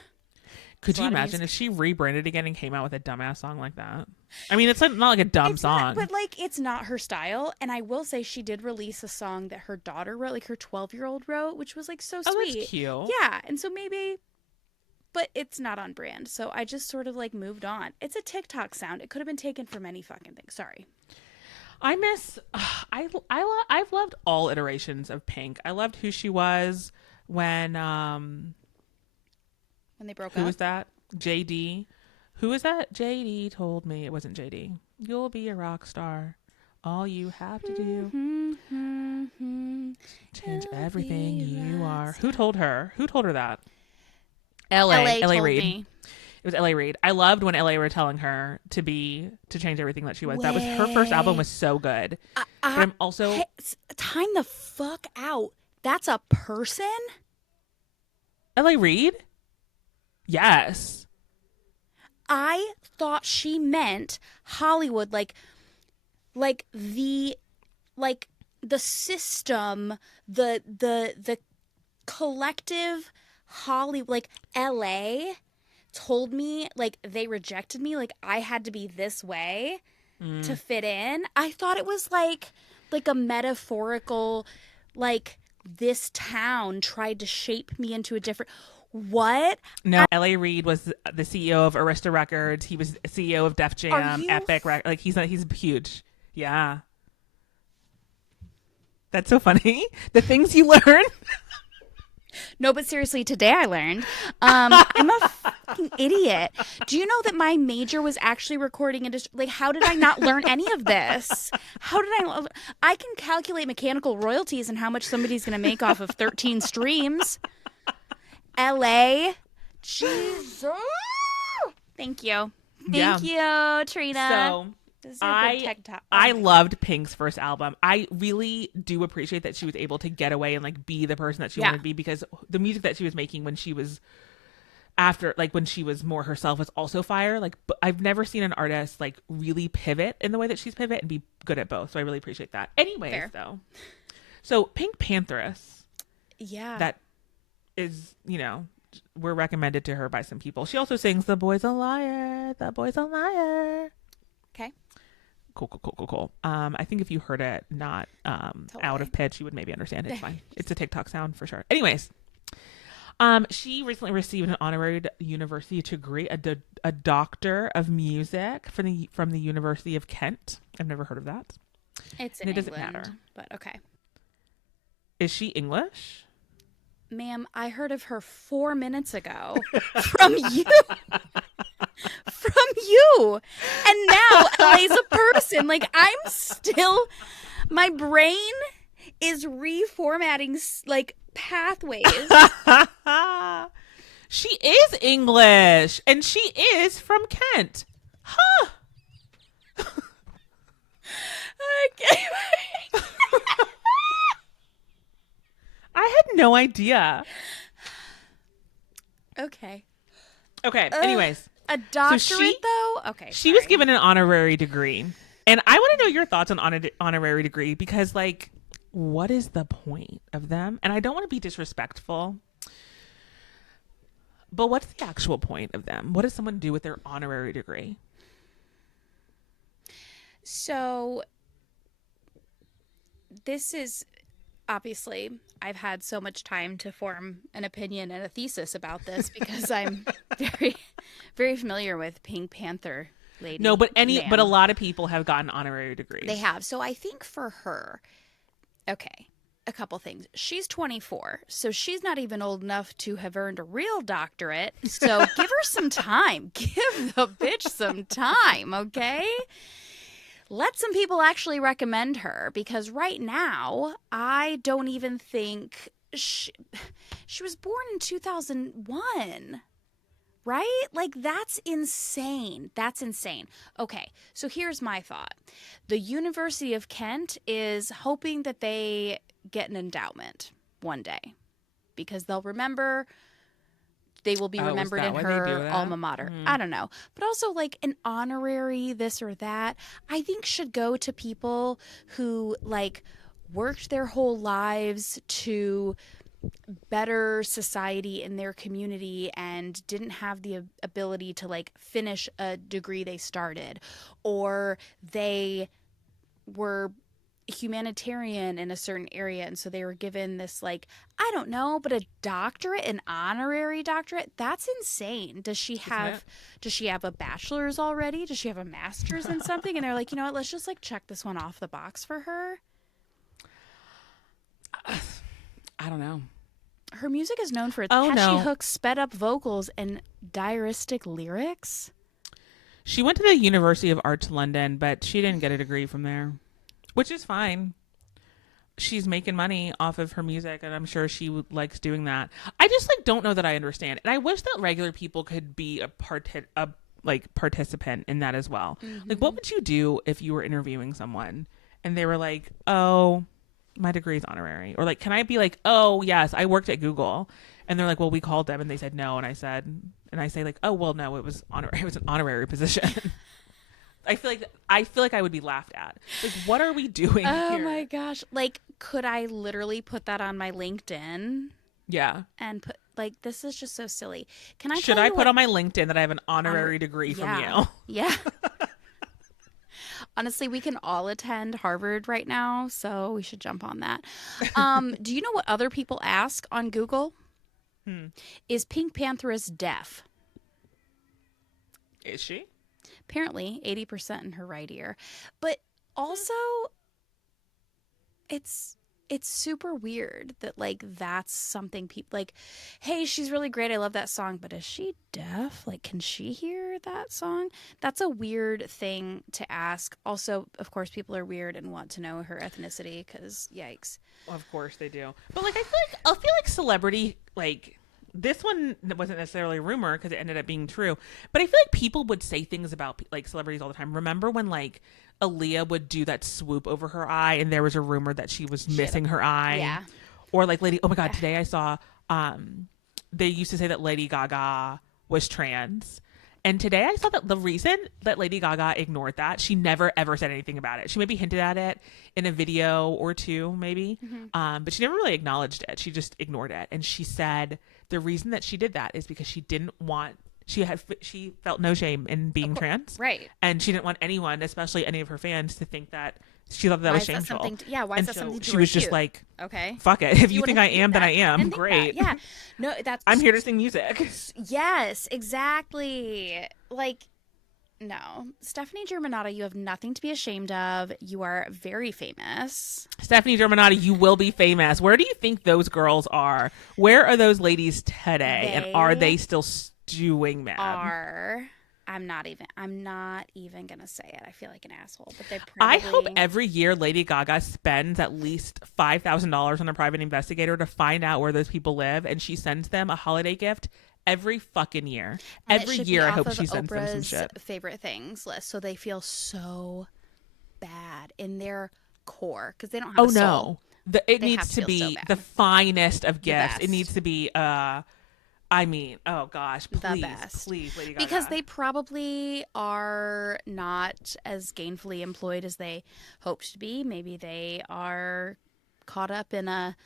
Could you imagine if she rebranded again and came out with a dumbass song like that? I mean, it's not like a dumb song. But like, it's not her style. And I will say she did release a song that her daughter wrote, like her 12-year-old wrote, which was like so sweet. Oh, that's cute. Yeah, and so maybe... But it's not on brand, so I just sort of like moved on. It's a TikTok sound. It could have been taken from any fucking thing. Sorry. I've loved all iterations of Pink. I loved who she was when they broke up. Who was that? JD. Who was that? JD told me it wasn't JD. You'll be a rock star. All you have to do change everything you are. Who told her? Who told her that? LA Reid. Me. It was LA Reid. I loved when LA were telling her to change everything that she was. That was her first album was so good. But I'm also... Hey, time the fuck out. That's a person? LA Reid? Yes. I thought she meant Hollywood, like the system, the collective Hollywood, like LA told me, like they rejected me, like I had to be this way to fit in. I thought it was like a metaphorical, like this town tried to shape me into a different... What? No, LA Reid was the CEO of Arista Records. He was CEO of Def Jam, Epic Records. Like he's huge. Yeah. That's so funny. The things you learn. No, but seriously, today I learned I'm a fucking idiot. Do you know that my major was actually recording industry? Like, how did I not learn any of this? How did I can calculate mechanical royalties and how much somebody's going to make off of 13 streams. LA. Jesus. Thank you. Thank you, Trina. So I loved Pink's first album. I really do appreciate that she was able to get away and like be the person that she wanted to be, because the music that she was making when she was when she was more herself was also fire. Like, but I've never seen an artist like really pivot in the way that she's pivot and be good at both. So I really appreciate that. Anyways, though. So Pink Pantheress. Yeah. That is, were recommended to her by some people. She also sings "The Boy's a Liar, the Boy's a Liar." Okay. Cool. I think if you heard it not out of pitch, you would maybe understand it. It's fine. It's a TikTok sound for sure. Anyways, she recently received an honorary university degree, a doctor of music from the University of Kent. I've never heard of that. It's in and it England, doesn't matter. but okay. Is she English? Ma'am, I heard of her 4 minutes ago from you. From you. And now LA's a person. Like, I'm still, my brain is reformatting like pathways. She is English and she is from Kent. Huh. Okay. I had no idea. Okay. Anyways. A doctorate, though? Okay. She was given an honorary degree. And I want to know your thoughts on honorary degree because, like, what is the point of them? And I don't want to be disrespectful, but what's the actual point of them? What does someone do with their honorary degree? So, this is obviously, I've had so much time to form an opinion and a thesis about this because I'm very, very familiar with Pink Panther lady. No, but a lot of people have gotten honorary degrees. They have. So I think for her, okay, a couple things. She's 24, so she's not even old enough to have earned a real doctorate. So give her some time. Give the bitch some time, okay? Let some people actually recommend her because right now, I don't even think she was born in 2001, right? Like, that's insane. That's insane. Okay, so here's my thought. The University of Kent is hoping that they get an endowment one day because they'll remember... They will be remembered in her alma mater. I don't know. But also, like, an honorary this or that, I think should go to people who, like, worked their whole lives to better society in their community and didn't have the ability to, like, finish a degree they started. Or they were humanitarian in a certain area, and so they were given this, like, I don't know, but a doctorate, an honorary doctorate, that's insane. Does she have a bachelor's already? Does she have a master's in something? And they're like, you know what, let's just, like, check this one off the box for her. I don't know. Her music is known for its catchy hooks, sped up vocals, and diaristic lyrics. She went to the University of Arts London, but she didn't get a degree from there. Which is fine. She's making money off of her music, and I'm sure she likes doing that. I just, like, don't know that I understand. And I wish that regular people could be a participant in that as well. Mm-hmm. Like, what would you do if you were interviewing someone and they were like, oh, my degree is honorary? Or, like, can I be like, oh, yes, I worked at Google. And they're like, well, we called them and they said no. And I say like, oh, well, no, it was an honorary position. I feel like I would be laughed at. Like, what are we doing here? Oh my gosh. Like, could I literally put that on my LinkedIn? Yeah. And put, like, this is just so silly. Should I put on my LinkedIn that I have an honorary degree from you? Yeah. Honestly, we can all attend Harvard right now, so we should jump on that. Do you know what other people ask on Google? Is Pink Pantheress deaf? Is she? Apparently 80% in her right ear. But also, it's super weird that, like, that's something people, like, hey, she's really great, I love that song, but is she deaf? Like, can she hear that song? That's a weird thing to ask. Also, of course, people are weird and want to know her ethnicity because, yikes. Well, of course they do. But, like, I feel like celebrity, like... This one wasn't necessarily a rumor because it ended up being true. But I feel like people would say things about, like, celebrities all the time. Remember when, like, Aaliyah would do that swoop over her eye and there was a rumor that she was missing her eye? Yeah. Or, like, oh my God, today I saw, they used to say that Lady Gaga was trans. And today I saw that the reason that Lady Gaga ignored that, she never ever said anything about it. She maybe hinted at it in a video or two, maybe, but she never really acknowledged it. She just ignored it. And she said the reason that she did that is because she didn't want. She felt no shame in being trans, right? And she didn't want anyone, especially any of her fans, to think that she thought that was shameful. Why is that something to she was refute? just like, okay, fuck it. If you think I am, then I am. Great. Yeah, no, that's. I'm here to sing music. Yes, exactly. Like, no, Stephanie Germanotta, you have nothing to be ashamed of. You are very famous. Stephanie Germanotta, you will be famous. Where do you think those girls are? Where are those ladies today? And are they still stewing mad? I'm not even gonna say it. I feel like an asshole, but they I hope every year Lady Gaga spends at least $5,000 on a private investigator to find out where those people live, and she sends them a holiday gift every fucking year. And every year, I hope she sends them some shit. Favorite things list, so they feel so bad in their core because they don't have. Oh no, it needs to be the finest of gifts. It needs to be I mean, oh gosh, please, Lady Gaga. Because they probably are not as gainfully employed as they hoped to be. Maybe they are caught up in a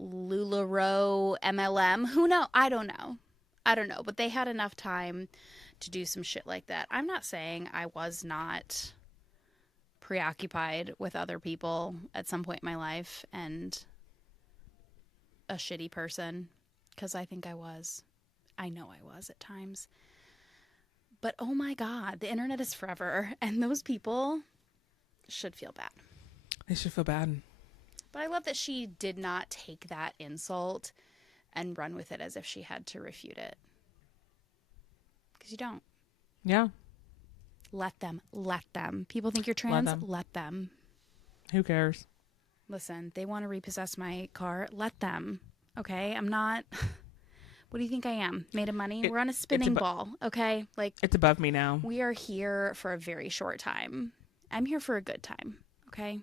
LuLaRoe MLM. Who knows? I don't know. But they had enough time to do some shit like that. I'm not saying I was not preoccupied with other people at some point in my life and a shitty person. Because I think I was. I know I was at times. But oh my God, the internet is forever. And those people should feel bad. They should feel bad. But I love that she did not take that insult and run with it as if she had to refute it. Because you don't. Yeah. Let them. People think you're trans? Let them. Who cares? Listen, they want to repossess my car. Let them. Okay, I'm not. What do you think I am? Made of money? We're on a spinning ball. Okay, like it's above me now. We are here for a very short time. I'm here for a good time. Okay.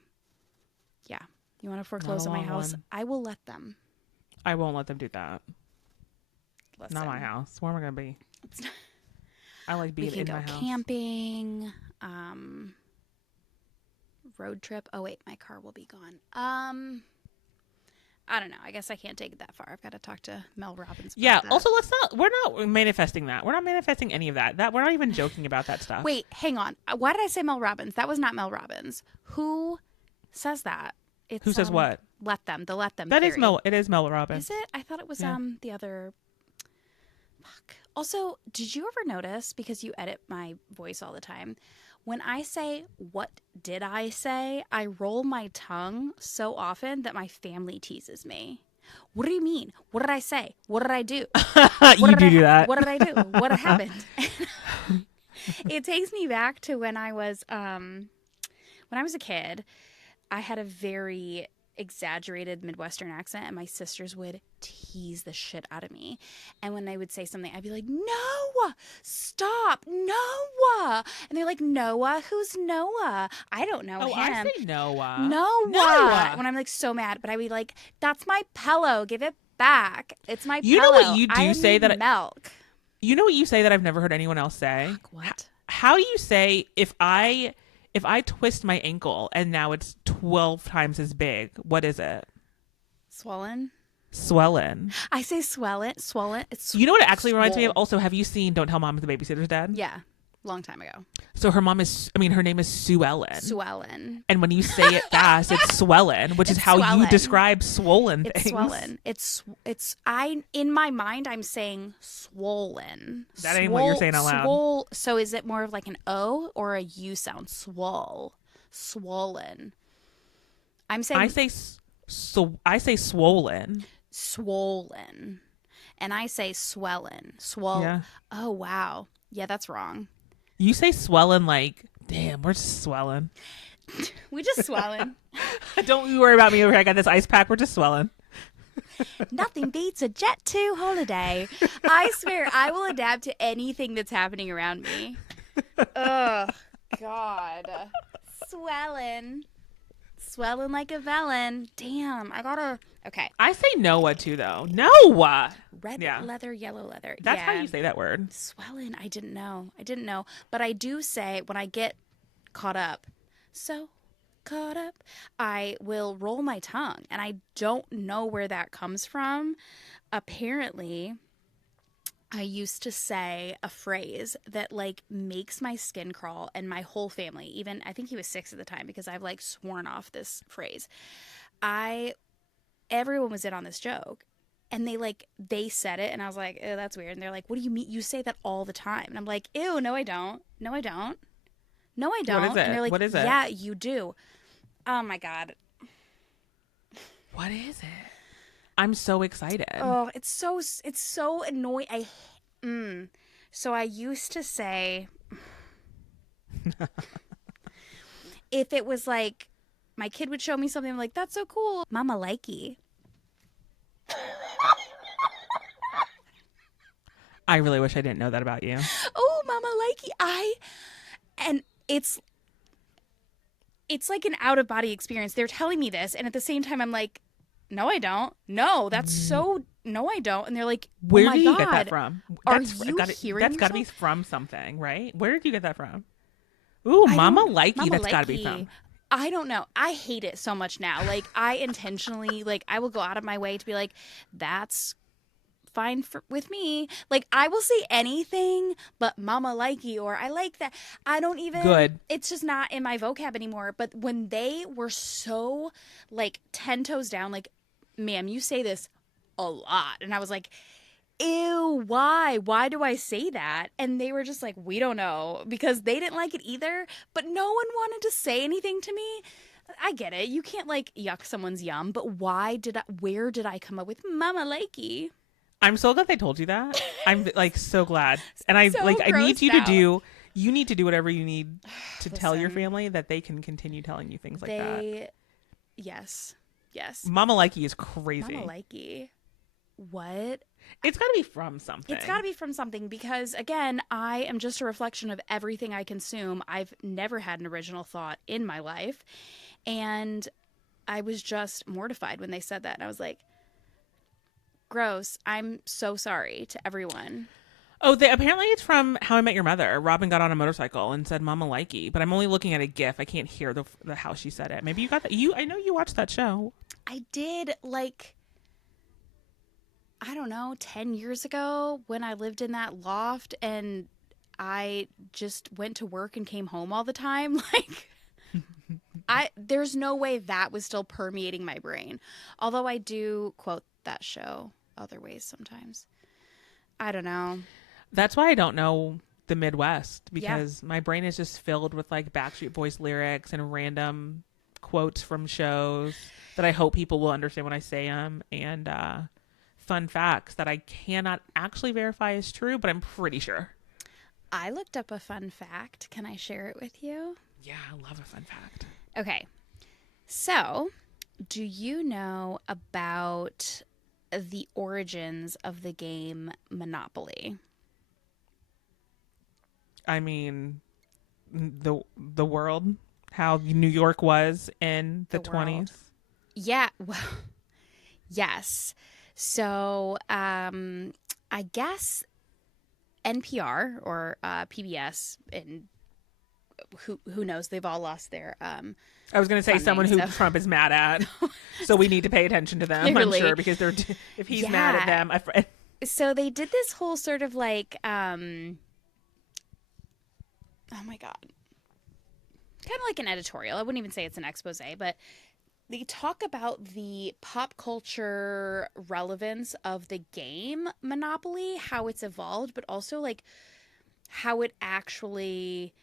Yeah. You want to foreclose on my house? I will let them. I won't let them do that. Listen, not my house. Where am I gonna be? I like being in my house. We can go camping. Road trip. Oh wait, my car will be gone. I don't know. I guess I can't take it that far. I've got to talk to Mel Robbins. Yeah. Also, we're not manifesting that. We're not manifesting any of that. We're not even joking about that stuff. Wait, hang on. Why did I say Mel Robbins? That was not Mel Robbins. Who says that? Who says what? Let them. The let them. That theory. It is Mel Robbins. Is it? I thought it was the other. Fuck. Also, did you ever notice, because you edit my voice all the time, when I say, what did I say? I roll my tongue so often that my family teases me. What do you mean? What did I say? What did I do? You do that. What did I do? What happened? It takes me back to when I was a kid. I had a very exaggerated Midwestern accent, and my sisters would tease the shit out of me. And when they would say something, I'd be like, "Noah, stop, Noah!" And they're like, "Noah? Who's Noah? I don't know him." I say Noah. Noah. When I'm like so mad, but I would like, "That's my pillow. Give it back. It's my pillow." You know what you do say that milk. You know what you say that I've never heard anyone else say? Fuck, what? How do you say if I twist my ankle and now it's 12 times as big, what is it? Swollen. I say swollen. It's you know what it actually reminds me of? Also, have you seen Don't Tell Mom the Babysitter's Dead? Yeah. Long time ago. So her name is Sue Ellen. Swollen. And when you say it fast, it's swellen, which is how you describe swollen things. It's swollen. In my mind, I'm saying swollen. That ain't what you're saying out loud. So is it more of like an O or a U sound? Swollen. I'm saying. I say swollen. Swollen. And I say swellen. Yeah. Oh, wow. Yeah, that's wrong. You say swellen like, damn, we're just swelling. We just swelling. Don't you worry about me over here. I got this ice pack. We're just swelling. Nothing beats a Jet 2 holiday. I swear, I will adapt to anything that's happening around me. Oh, God. Swelling. Swelling like a felon. Damn, I gotta. Okay. I say Noah too, though. Noah. Red Yeah. leather, yellow leather. That's how Yeah. you say that word. Swelling. I didn't know. But I do say when I get caught up, so caught up, I will roll my tongue. And I don't know where that comes from. Apparently, I used to say a phrase that like makes my skin crawl and my whole family, even I think he was 6 at the time because I've like sworn off this phrase. I Everyone was in on this joke and they said it and I was like, "Oh, that's weird." And they're like, "What do you mean? You say that all the time." And I'm like, "Ew, no I don't. No I don't. No I What is don't." And it? they're like, What is it? "Yeah, you do." Oh my god. What is it? I'm so excited. Oh, it's so annoying. So I used to say if it was like my kid would show me something I'm like, "That's so cool." Mama likey. I really wish I didn't know that about you. Oh, mama likey. And it's like an out of body experience. They're telling me this and at the same time I'm like, "No, I don't. No, that's so no I don't." And they're like, "Oh Where my do you god. get that from? Are That's you hearing that's got to be yourself?" from something, right? Where did you get that from? Ooh, Mama Likey, Mama that's got to be likey. from. I don't know. I hate it so much now. Like I intentionally like I will go out of my way to be like, "That's fine with me." Like I will say anything but mama likey or I like that. I don't even Good. It's just not in my vocab anymore. But when they were so like 10 toes down, like, "Ma'am, you say this a lot." And I was like, "Ew, why? Why do I say that?" And they were just like, "We don't know," because they didn't like it either. But no one wanted to say anything to me. I get it. You can't like yuck someone's yum, but where did I come up with mama likey? I'm so glad they told you that. I'm like so glad. And I So like I need you grossed to out. you need to do whatever you need to tell your Listen, family that they can continue telling you things like that. they, yes, yes. Mama Likey is Mama crazy. likey. What? It's got to be from something. It's got to be from something because, again, I am just a reflection of everything I consume. I've never had an original thought in my life. And I was just mortified when they said that. And I was like, gross. I'm so sorry to everyone. Oh, apparently it's from How I Met Your Mother. Robin got on a motorcycle and said "Mama Likey," but I'm only looking at a GIF. I can't hear the how she said it. Maybe you got that. I know you watched that show. I did, like, I don't know, 10 years ago when I lived in that loft and I just went to work and came home all the time. Like, there's no way that was still permeating my brain. Although I do quote that show other ways sometimes. I don't know. That's why I don't know the Midwest Yeah. because my brain is just filled with like Backstreet Boys lyrics and random quotes from shows that I hope people will understand when I say them and fun facts that I cannot actually verify is true, but I'm pretty sure. I looked up a fun fact. Can I share it with you? Yeah, I love a fun fact. Okay. So, do you know about the origins of the game Monopoly? I mean, the world, how New York was in the The world. 20s. Yeah, well, yes. So, I guess NPR or PBS, and who knows? They've all lost their I was going to say funding, someone who so- Trump is mad at. So we need to pay attention to them, Clearly. I'm sure, because if he's mad at Yeah. them, So they did this whole sort of like, oh my god, kind of like an editorial. I wouldn't even say it's an expose, but they talk about the pop culture relevance of the game Monopoly, how it's evolved, but also like how it actually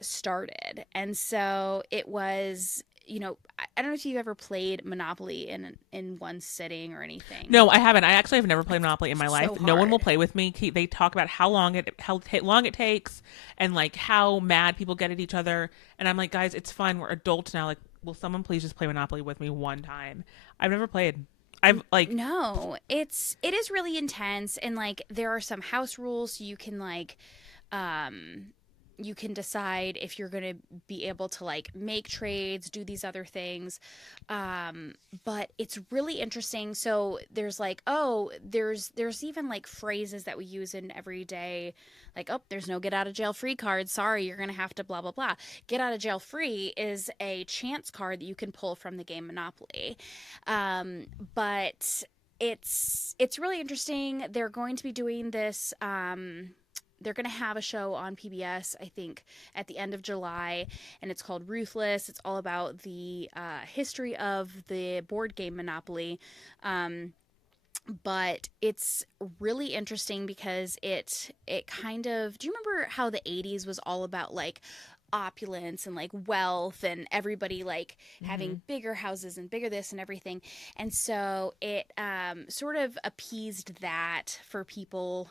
started. And so it was, I don't know if you ever played Monopoly in one sitting or anything. No, I haven't. I actually have never played Monopoly in my So life. No one will hard. play with me. They talk about how long it takes and like how mad people get at each other. And I'm like, guys, it's fun. We're adults now. Like, will someone please just play Monopoly with me one time? I've never played. I've like No, it is really intense, and like there are some house rules so you can like You can decide if you're going to be able to like make trades, do these other things. But it's really interesting. So there's like, oh, there's even like phrases that we use in everyday, like, oh, there's no get out of jail free card. Sorry, you're going to have to blah, blah, blah. Get out of jail free is a chance card that you can pull from the game Monopoly. But it's really interesting. They're going to be doing this. They're going to have a show on PBS, I think, at the end of July, and it's called Ruthless. It's all about the history of the board game Monopoly. But it's really interesting because it kind of, do you remember how the 80s was all about like opulence and like wealth and everybody like Mm-hmm. having bigger houses and bigger this and everything? And so it sort of appeased that for people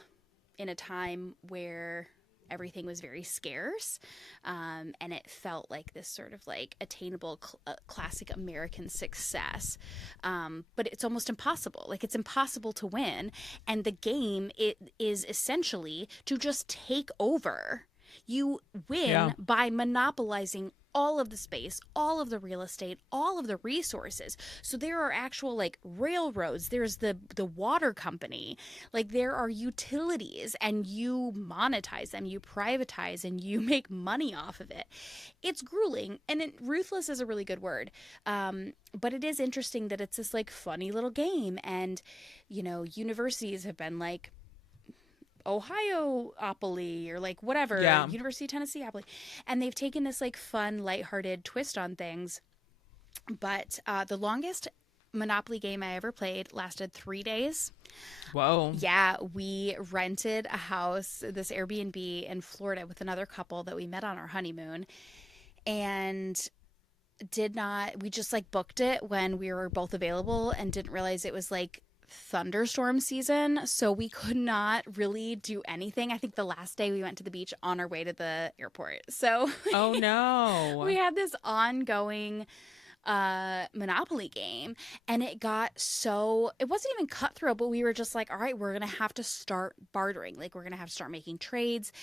in a time where everything was very scarce, and it felt like this sort of like attainable classic American success, but it's almost impossible. Like it's impossible to win, and the game it is essentially to just take over. You Yeah. win by monopolizing all of the space, all of the real estate, all of the resources. So there are actual like railroads, there's the water company, like there are utilities, and you monetize them, you privatize, and you make money off of it. It's grueling, and ruthless is a really good word. But it is interesting that it's this like funny little game, and universities have been like Ohiopoly or like whatever, Yeah. University of Tennesseeopoly, and they've taken this like fun, lighthearted twist on things. But the longest Monopoly game I ever played lasted 3 days. Whoa. Yeah, we rented a house, this Airbnb in Florida with another couple that we met on our honeymoon, and we just like booked it when we were both available and didn't realize it was like thunderstorm season, so we could not really do anything. I think the last day we went to the beach on our way to the airport. So Oh we no. had this ongoing Monopoly game, and it wasn't even cutthroat, but we were just like, all right, we're gonna have to start bartering, like we're gonna have to start making trades.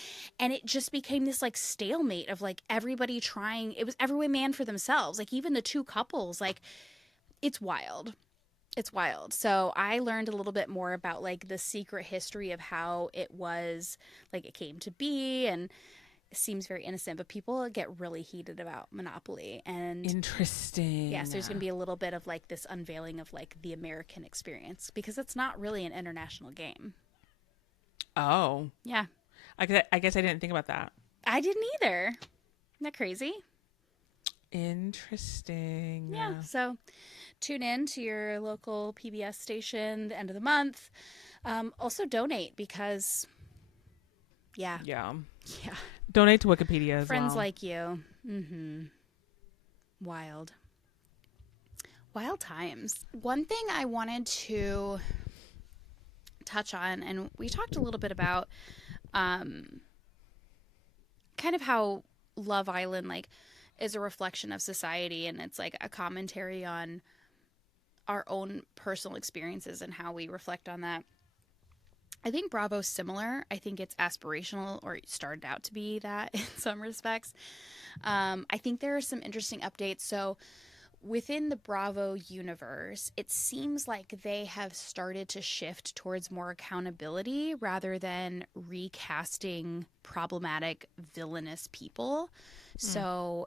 And it just became this like stalemate of like everybody trying, it was every man for themselves, like even the two couples, like it's wild. It's wild. So I learned a little bit more about like the secret history of how it was, like it came to be, and it seems very innocent, but people get really heated about Monopoly. And yes, Interesting. there's going to be a little bit of like this unveiling of like the American experience, because it's not really an international game. Oh. Yeah, I guess I didn't think about that. I didn't either. Isn't that crazy? Interesting. Yeah. So tune in to your local PBS station the end of the month. Also donate, because yeah, Yeah. yeah, Donate to Wikipedia as friends well. like you. Mm-hmm. Wild. Wild times. One thing I wanted to touch on, and we talked a little bit about um, kind of how Love Island like is a reflection of society, and it's like a commentary on our own personal experiences and how we reflect on that. I think Bravo's similar. I think it's aspirational, or it started out to be that in some respects. I think there are some interesting updates. So within the Bravo universe, it seems like they have started to shift towards more accountability rather than recasting problematic, villainous people. Mm. So,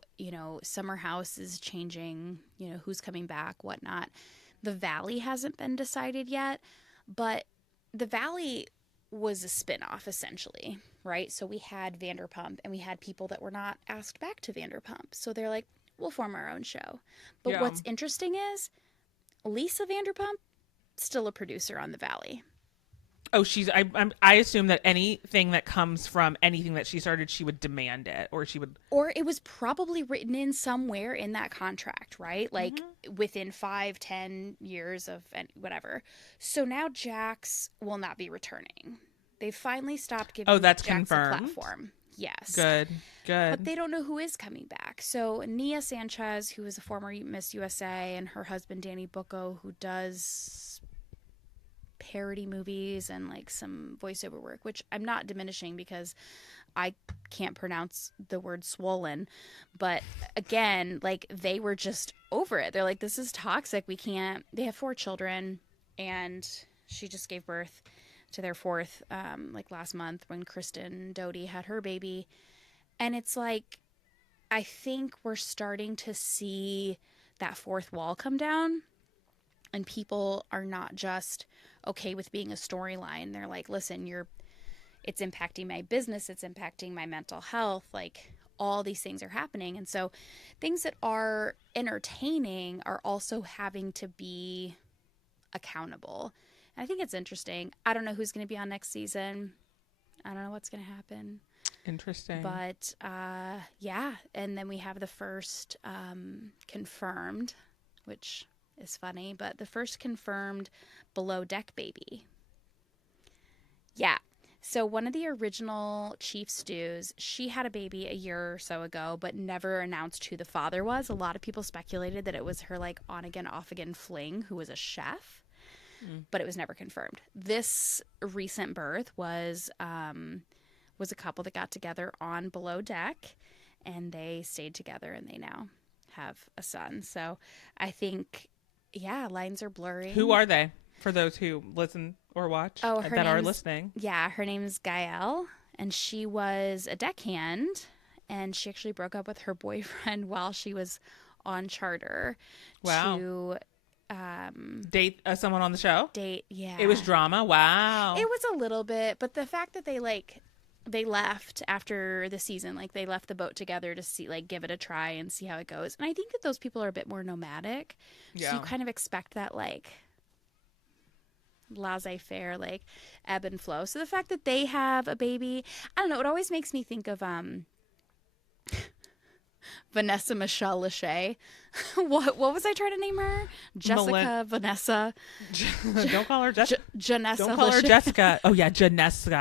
Summer House is changing, who's coming back, whatnot. The Valley hasn't been decided yet, but the Valley was a spinoff essentially, right? So we had Vanderpump, and we had people that were not asked back to Vanderpump. So they're like, we'll form our own show. But Yeah. what's interesting is Lisa Vanderpump still a producer on the Valley. Oh, I assume that anything that comes from anything that she started, she would demand it, or she would. Or it was probably written in somewhere in that contract, right? Like Mhm. within 5-10 years of whatever. So now Jax will not be returning. They finally stopped Oh, giving that's Jax a confirmed. platform. Yes. Good. But Good. they don't know who is coming back. So Nia Sanchez, who is a former Miss USA, and her husband Danny Bucco, who does parody movies and like some voiceover work, which I'm not diminishing, because I can't pronounce the word swollen. But again, like they were just over it. They're like, this is toxic. We can't. They have 4 children, and she just gave birth to their 4th, like last month when Kristen Doty had her baby. And it's like, I think we're starting to see that 4th wall come down, and people are not just okay with being a storyline. They're like, listen, it's impacting my business, it's impacting my mental health, like all these things are happening. And so things that are entertaining are also having to be accountable. And I think it's interesting. I don't know who's going to be on next season. I don't know what's going to happen. Interesting. But yeah, and then we have the first confirmed, which is funny, but the first confirmed below deck baby. Yeah. So one of the original chief stews, she had a baby a year or so ago, but never announced who the father was. A lot of people speculated that it was her like on again, off again fling who was a chef, but it was never confirmed. This recent birth was a couple that got together on below deck, and they stayed together, and they now have a son. So I think, yeah, lines are blurring. Who are they? For those who listen or watch that are listening. Yeah, her name's Gael, and she was a deckhand, and she actually broke up with her boyfriend while she was on charter. Wow. To date someone on the show? Yeah. It was drama? Wow. It was a little bit, but the fact that they left after the season, like they left the boat together to see, like, give it a try and see how it goes. And I think that those people are a bit more nomadic. Yeah. So you kind of expect that, like, laissez-faire, like, ebb and flow. So the fact that they have a baby, I don't know, it always makes me think of Vanessa Michelle Lachey. What was I trying to name her? Jessica Vanessa. Don't call her Jessica. Janessa. Don't call her Jessica. Oh yeah, Janessa.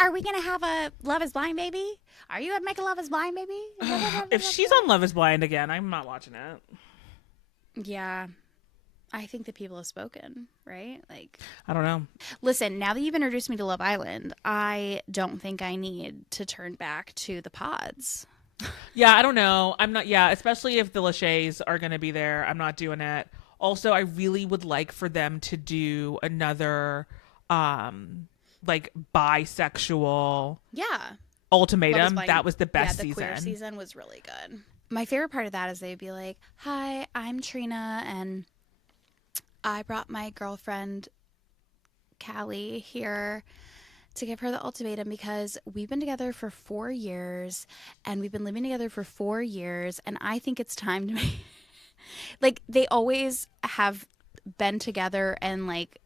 Are we gonna have a Love Is Blind baby? Are you gonna make a Love Is Blind baby? If she's on Love Is Blind again, I'm not watching it. Yeah. I think the people have spoken, right? Like, I don't know. Listen, now that you've introduced me to Love Island, I don't think I need to turn back to the pods. Yeah, I don't know. I'm not. Yeah, especially if the Lachey's are going to be there. I'm not doing it. Also, I really would like for them to do another, like bisexual. Yeah. Ultimatum. That was the best season. Yeah, the queer season was really good. My favorite part of that is they'd be like, "Hi, I'm Trina, and I brought my girlfriend, Callie, here to give her the ultimatum because we've been together for 4 years and we've been living together for 4 years. And I think it's time to make..." Like, they always have been together and, like,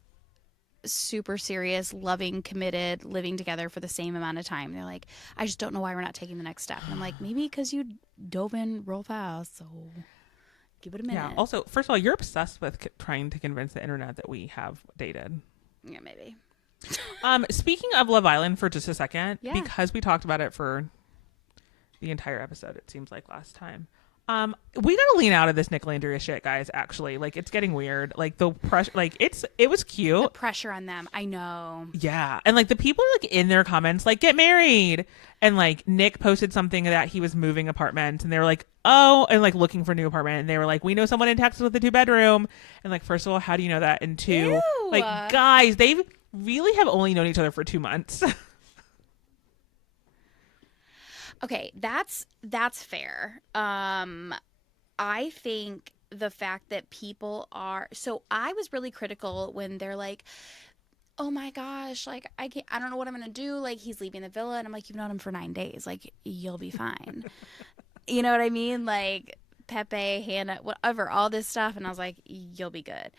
super serious, loving, committed, living together for the same amount of time. They're like, I just don't know why we're not taking the next step. And I'm like, maybe because you dove in real fast, so... give it a minute. Yeah. Also, first of all, you're obsessed with trying to convince the internet that we have dated. Yeah, maybe. Speaking of Love Island for just a second, yeah. because we talked about it for the entire episode, it seems like last time. We gotta lean out of this Nick Landria shit, guys. Actually, like, it's getting weird. Like, the pressure, like, it was cute. The pressure on them, I know. Yeah, and like the people are like in their comments, like, get married, and like Nick posted something that he was moving apartments, and they were like, oh, and like looking for a new apartment, and they were like, we know someone in Texas with a 2-bedroom, and like, first of all, how do you know that? And 2, Ew. like, guys, they really have only known each other for 2 months. Okay, that's fair. I think the fact that people are... So I was really critical when they're like, oh my gosh, like, I don't know what I'm going to do. Like, he's leaving the villa. And I'm like, you've known him for 9 days. Like, you'll be fine. You know what I mean? Like, Pepe, Hannah, whatever, all this stuff. And I was like, you'll be good.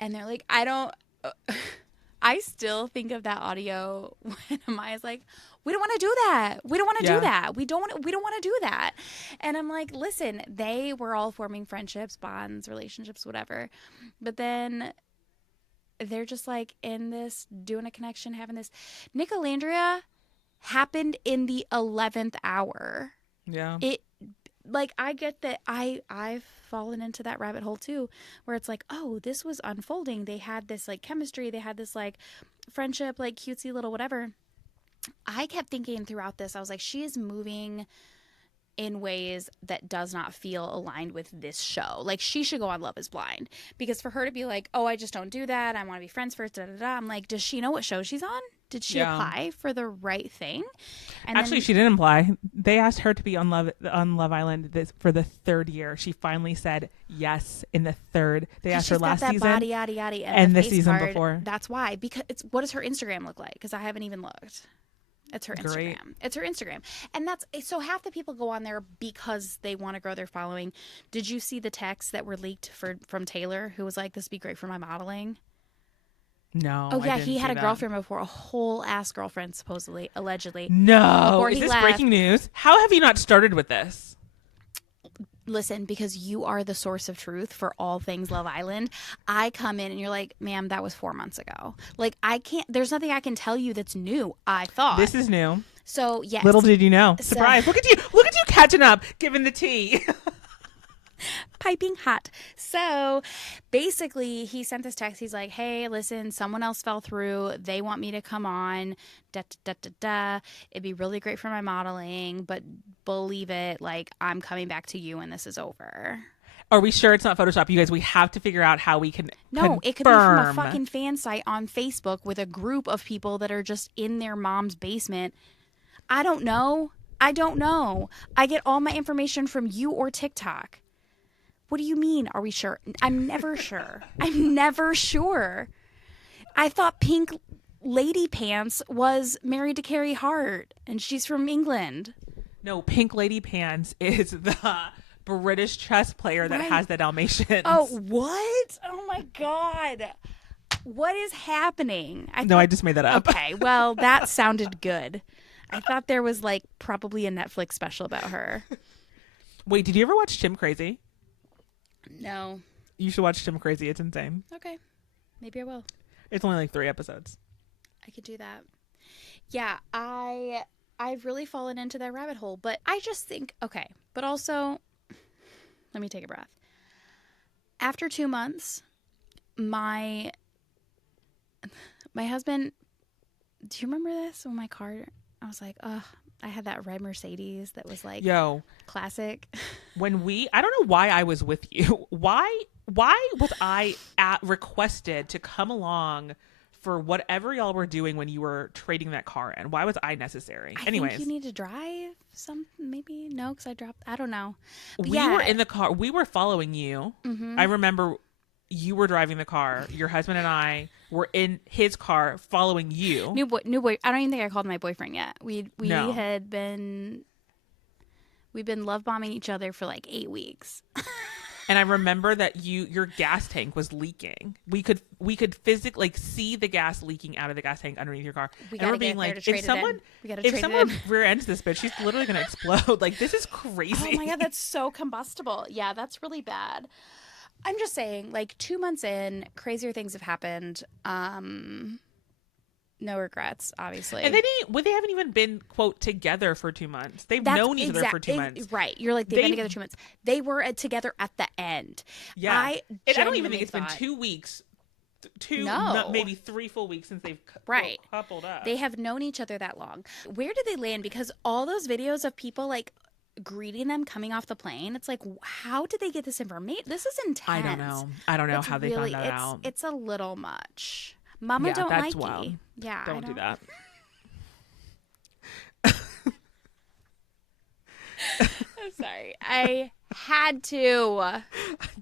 And they're like, I still think of that audio when Amaya's like, we don't want to do that. We don't want to do that. We don't want to do that. And I'm like, listen, they were all forming friendships, bonds, relationships, whatever. But then they're just like in this, doing a connection, having this. Nick Landria happened in the 11th hour. Yeah. Like, I get that I've fallen into that rabbit hole too, where it's like, oh, this was unfolding. They had this like chemistry. They had this like friendship, like cutesy little whatever. I kept thinking throughout this, I was like, she is moving in ways that does not feel aligned with this show. Like, she should go on Love is Blind, because for her to be like, oh, I just don't do that, I want to be friends first, da da da, I'm like, does she know what show she's on? Did she Yeah. apply for the right thing? And Actually, then, she didn't apply. They asked her to be on Love Island for the third year. She finally said yes in the third. They asked her last got that season body, yada yada, and the the face season card. before. That's why. Because it's, what does her Instagram look like? Because I haven't even looked. It's her Great. Instagram. It's her Instagram. And that's so half the people go on there because they want to grow their following. Did you see the texts that were leaked from Taylor, who was like, this would be great for my modeling? No. Oh, yeah. I He didn't had see a that. girlfriend before, a whole ass girlfriend, supposedly, allegedly. No. Before Is he this left. breaking news? How have you not started with this? Listen, because you are the source of truth for all things Love Island. I come in and you're like, ma'am, that was 4 months ago. Like, I can't, there's nothing I can tell you that's new, I thought. This is new. So, yes. Little did you know. So- Surprise. Look at you. Look at you catching up, giving the tea. Piping hot. So basically, he sent this text. He's like, hey, listen, someone else fell through. They want me to come on. Da, da, da, da. It'd be really great for my modeling, but believe it, like, I'm coming back to you when this is over. Are we sure it's not Photoshop? You guys, we have to figure out how we can No, it could be from a confirm. fucking fan site on Facebook with a group of people that are just in their mom's basement. I don't know. I get all my information from you or TikTok. What do you mean? Are we sure? I'm never sure. I'm never sure. I thought Pink Lady Pants was married to Carrie Hart, and she's from England. No, Pink Lady Pants is the British chess player that Right. has the Dalmatians. Oh, what? Oh my God. What is happening? No, I just made that up. Okay, well, that sounded good. I thought there was like probably a Netflix special about her. Wait, did you ever watch Tim Crazy? No. You should watch Tim Crazy. It's insane. Okay. Maybe I will. It's only like 3 episodes. I could do that. Yeah, I've really fallen into that rabbit hole, but I just think, okay, but also let me take a breath. After 2 months, my husband, do you remember this? When my car, I was like, ugh, I had that red Mercedes that was like Yo, classic. I don't know why I was with you. Why was I requested to come along for whatever y'all were doing when you were trading that car in? Why was I necessary? I think you need to drive maybe. No, because I don't know. But We were in the car. We were following you. Mhm. I remember you were driving the car. Your husband and I were in his car following you. New boy. I don't even think I called my boyfriend yet. We No. had been, we've been love bombing each other for like 8 weeks. And I remember that your gas tank was leaking. We could physically see the gas leaking out of the gas tank underneath your car. We And gotta we're being get there like, to trade if it someone in. We gotta if trade it someone in. rear ends this bitch, she's literally gonna explode. Like, this is crazy. Oh my God, that's so combustible. Yeah, that's really bad. I'm just saying, like 2 months in, crazier things have happened. No regrets, obviously. And they haven't even been, quote, together for 2 months. They've known each other for 2 months. Right. You're like, they've been together 2 months. They were together at the end. Yeah. I don't even think it's been thought- 2 weeks. No. Maybe 3 full weeks since they've Right. coupled up. They have known each other that long. Where did they land? Because all those videos of people like greeting them coming off the plane, it's like, how did they get this information? This is intense. I don't know It's how they really, found that out. It's a little much. Mama Yeah, don't that's like wild. you. Yeah, Don't do that. I'm sorry. I had to. I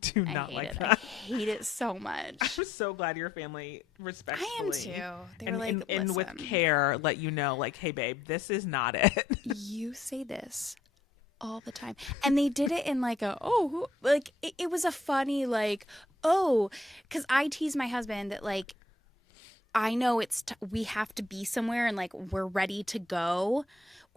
do I not hate like it. that. I hate it so much. I'm so glad your family respectfully. I am too. They were and, like, and with "Listen, care, let you know, like, hey, babe, this is not it. you say this all the time. And they did it in like it was a funny, like, oh, because I tease my husband that, like, I know we have to be somewhere and, like, we're ready to go.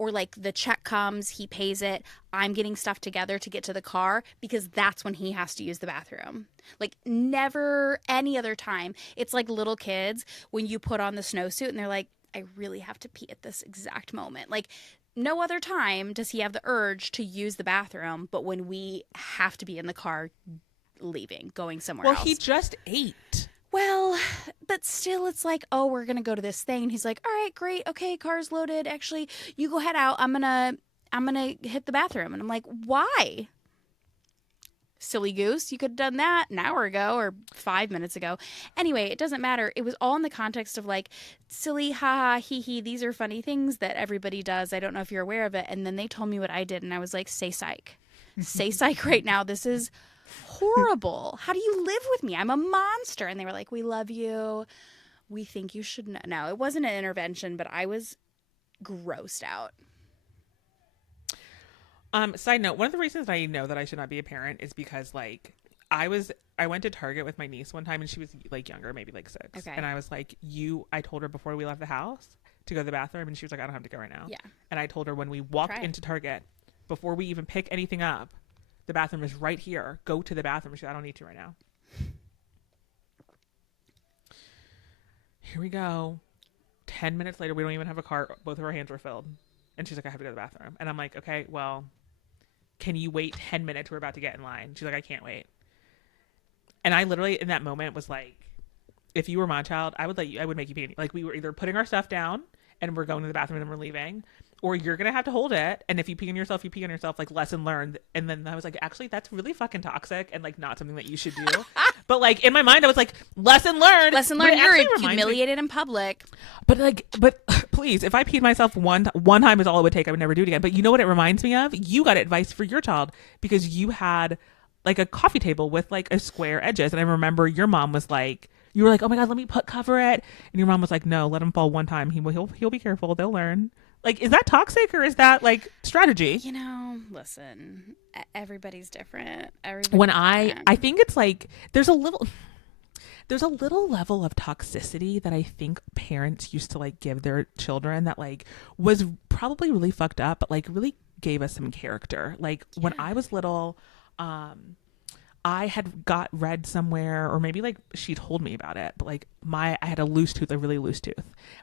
Or, like, the check comes, he pays it, I'm getting stuff together to get to the car because that's when he has to use the bathroom. Like, never any other time. It's like little kids when you put on the snowsuit and they're like, I really have to pee at this exact moment. Like, no other time does he have the urge to use the bathroom, but when we have to be in the car leaving, going somewhere else. He just ate. Well, but still, it's like, oh, we're going to go to this thing. And he's like, all right, great. Okay, car's loaded. Actually, you go head out. I'm going to hit the bathroom. And I'm like, why? Silly goose. You could have done that an hour ago or 5 minutes ago. Anyway, it doesn't matter. It was all in the context of like, silly, haha, hee hee. These are funny things that everybody does. I don't know if you're aware of it. And then they told me what I did. And I was like, say psych. Say psych right now. This is horrible. How do you live with me? I'm a monster. And they were like, we love you. We think you should know. No, it wasn't an intervention, but I was grossed out. Side note, one of the reasons I know that I should not be a parent is because like I went to Target with my niece one time and she was like younger, maybe like 6. Okay. And I was like, I told her before we left the house to go to the bathroom and she was like, I don't have to go right now. Yeah. And I told her when we walked into Target, before we even pick anything up, the bathroom is right here. Go to the bathroom. She said, I don't need to right now. Here we go. 10 minutes later, we don't even have a cart. Both of our hands were filled. And she's like, I have to go to the bathroom. And I'm like, okay, well, can you wait 10 minutes? We're about to get in line. She's like, I can't wait. And I literally, in that moment, was like, if you were my child, I would make you pee. Like, we were either putting our stuff down and we're going to the bathroom and then we're leaving, or you're going to have to hold it. And if you pee on yourself, you pee on yourself, like, lesson learned. And then I was like, actually, that's really fucking toxic and, like, not something that you should do. But, like, in my mind, I was like, lesson learned. Lesson learned. You're humiliated in public. But please, if I peed myself one time is all it would take, I would never do it again. But you know what it reminds me of? You got advice for your child because you had, like, a coffee table with, like, a square edges. And I remember your mom was like, you were like, oh my God, let me cover it. And your mom was like, no, let him fall one time. He'll be careful. They'll learn. Like, is that toxic or is that like strategy? You know, listen, everybody's different. I think it's like, there's a little level of toxicity that I think parents used to like give their children that like was probably really fucked up, but like really gave us some character. Like when I was little, I had read somewhere, or maybe like she told me about it, but like I had a really loose tooth,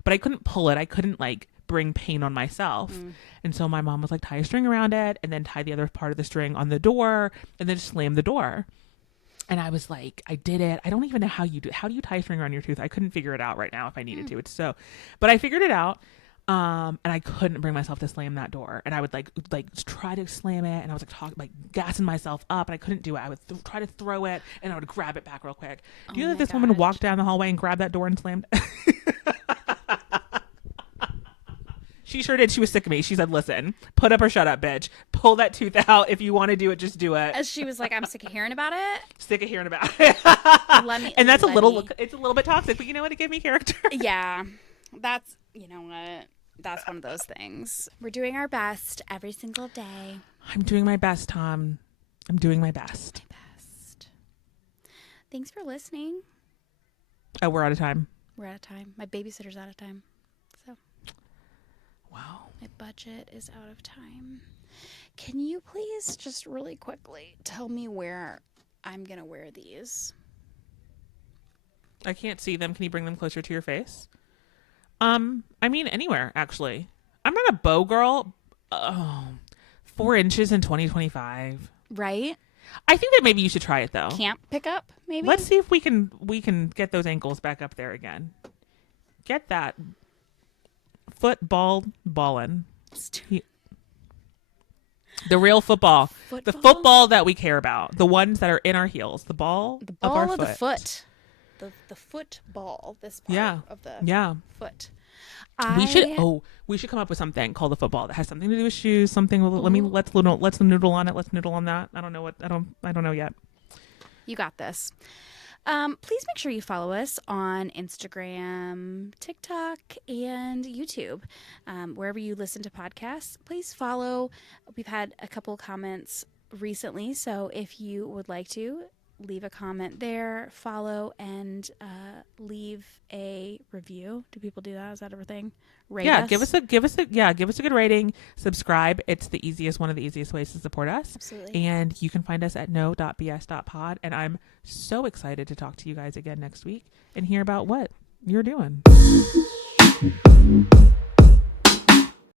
but I couldn't pull it. I couldn't like bring pain on myself. And so my mom was like, tie a string around it and then tie the other part of the string on the door and then slam the door. And I was like, I did it. I don't even know how do you tie a string around your tooth? I couldn't figure it out right now if I needed to. But I figured it out. And I couldn't bring myself to slam that door. And I would like try to slam it. And I was like gassing myself up, and I couldn't do it. I would try to throw it and I would grab it back real quick. Do you know that this woman walked down the hallway and grabbed that door and slammed it? She sure did. She was sick of me. She said, listen, put up or shut up, bitch. Pull that tooth out. If you want to do it, just do it. As she was like, I'm sick of hearing about it. Sick of hearing about it. It's a little bit toxic, but you know what? It gave me character. Yeah. You know what? That's one of those things. We're doing our best every single day. I'm doing my best, Tom. I'm doing my best. Thanks for listening. Oh, we're out of time. We're out of time. My babysitter's out of time. So. Wow. My budget is out of time. Can you please just really quickly tell me where I'm going to wear these? I can't see them. Can you bring them closer to your face? I mean, anywhere, actually. I'm not a bow girl. 4 inches in 2025. Right? I think that maybe you should try it, though. Camp pickup, maybe? Let's see if we can get those ankles back up there again. Get that ballin'. The real football. The football that we care about. The ones that are in our heels. The ball of our foot. The foot. The football. This part of the foot. We should come up with something called the football that has something to do with shoes. Something. Let's noodle on it. Let's noodle on that. I don't know yet. You got this. Please make sure you follow us on Instagram, TikTok, and YouTube. Wherever you listen to podcasts, please follow. We've had a couple comments recently, so if you would like to, leave a comment there, follow, and leave a review. Do people do that? Is that everything? Rate us. give us a good rating. Subscribe. It's one of the easiest ways to support us. Absolutely. And you can find us at no.bs.pod. And I'm so excited to talk to you guys again next week and hear about what you're doing.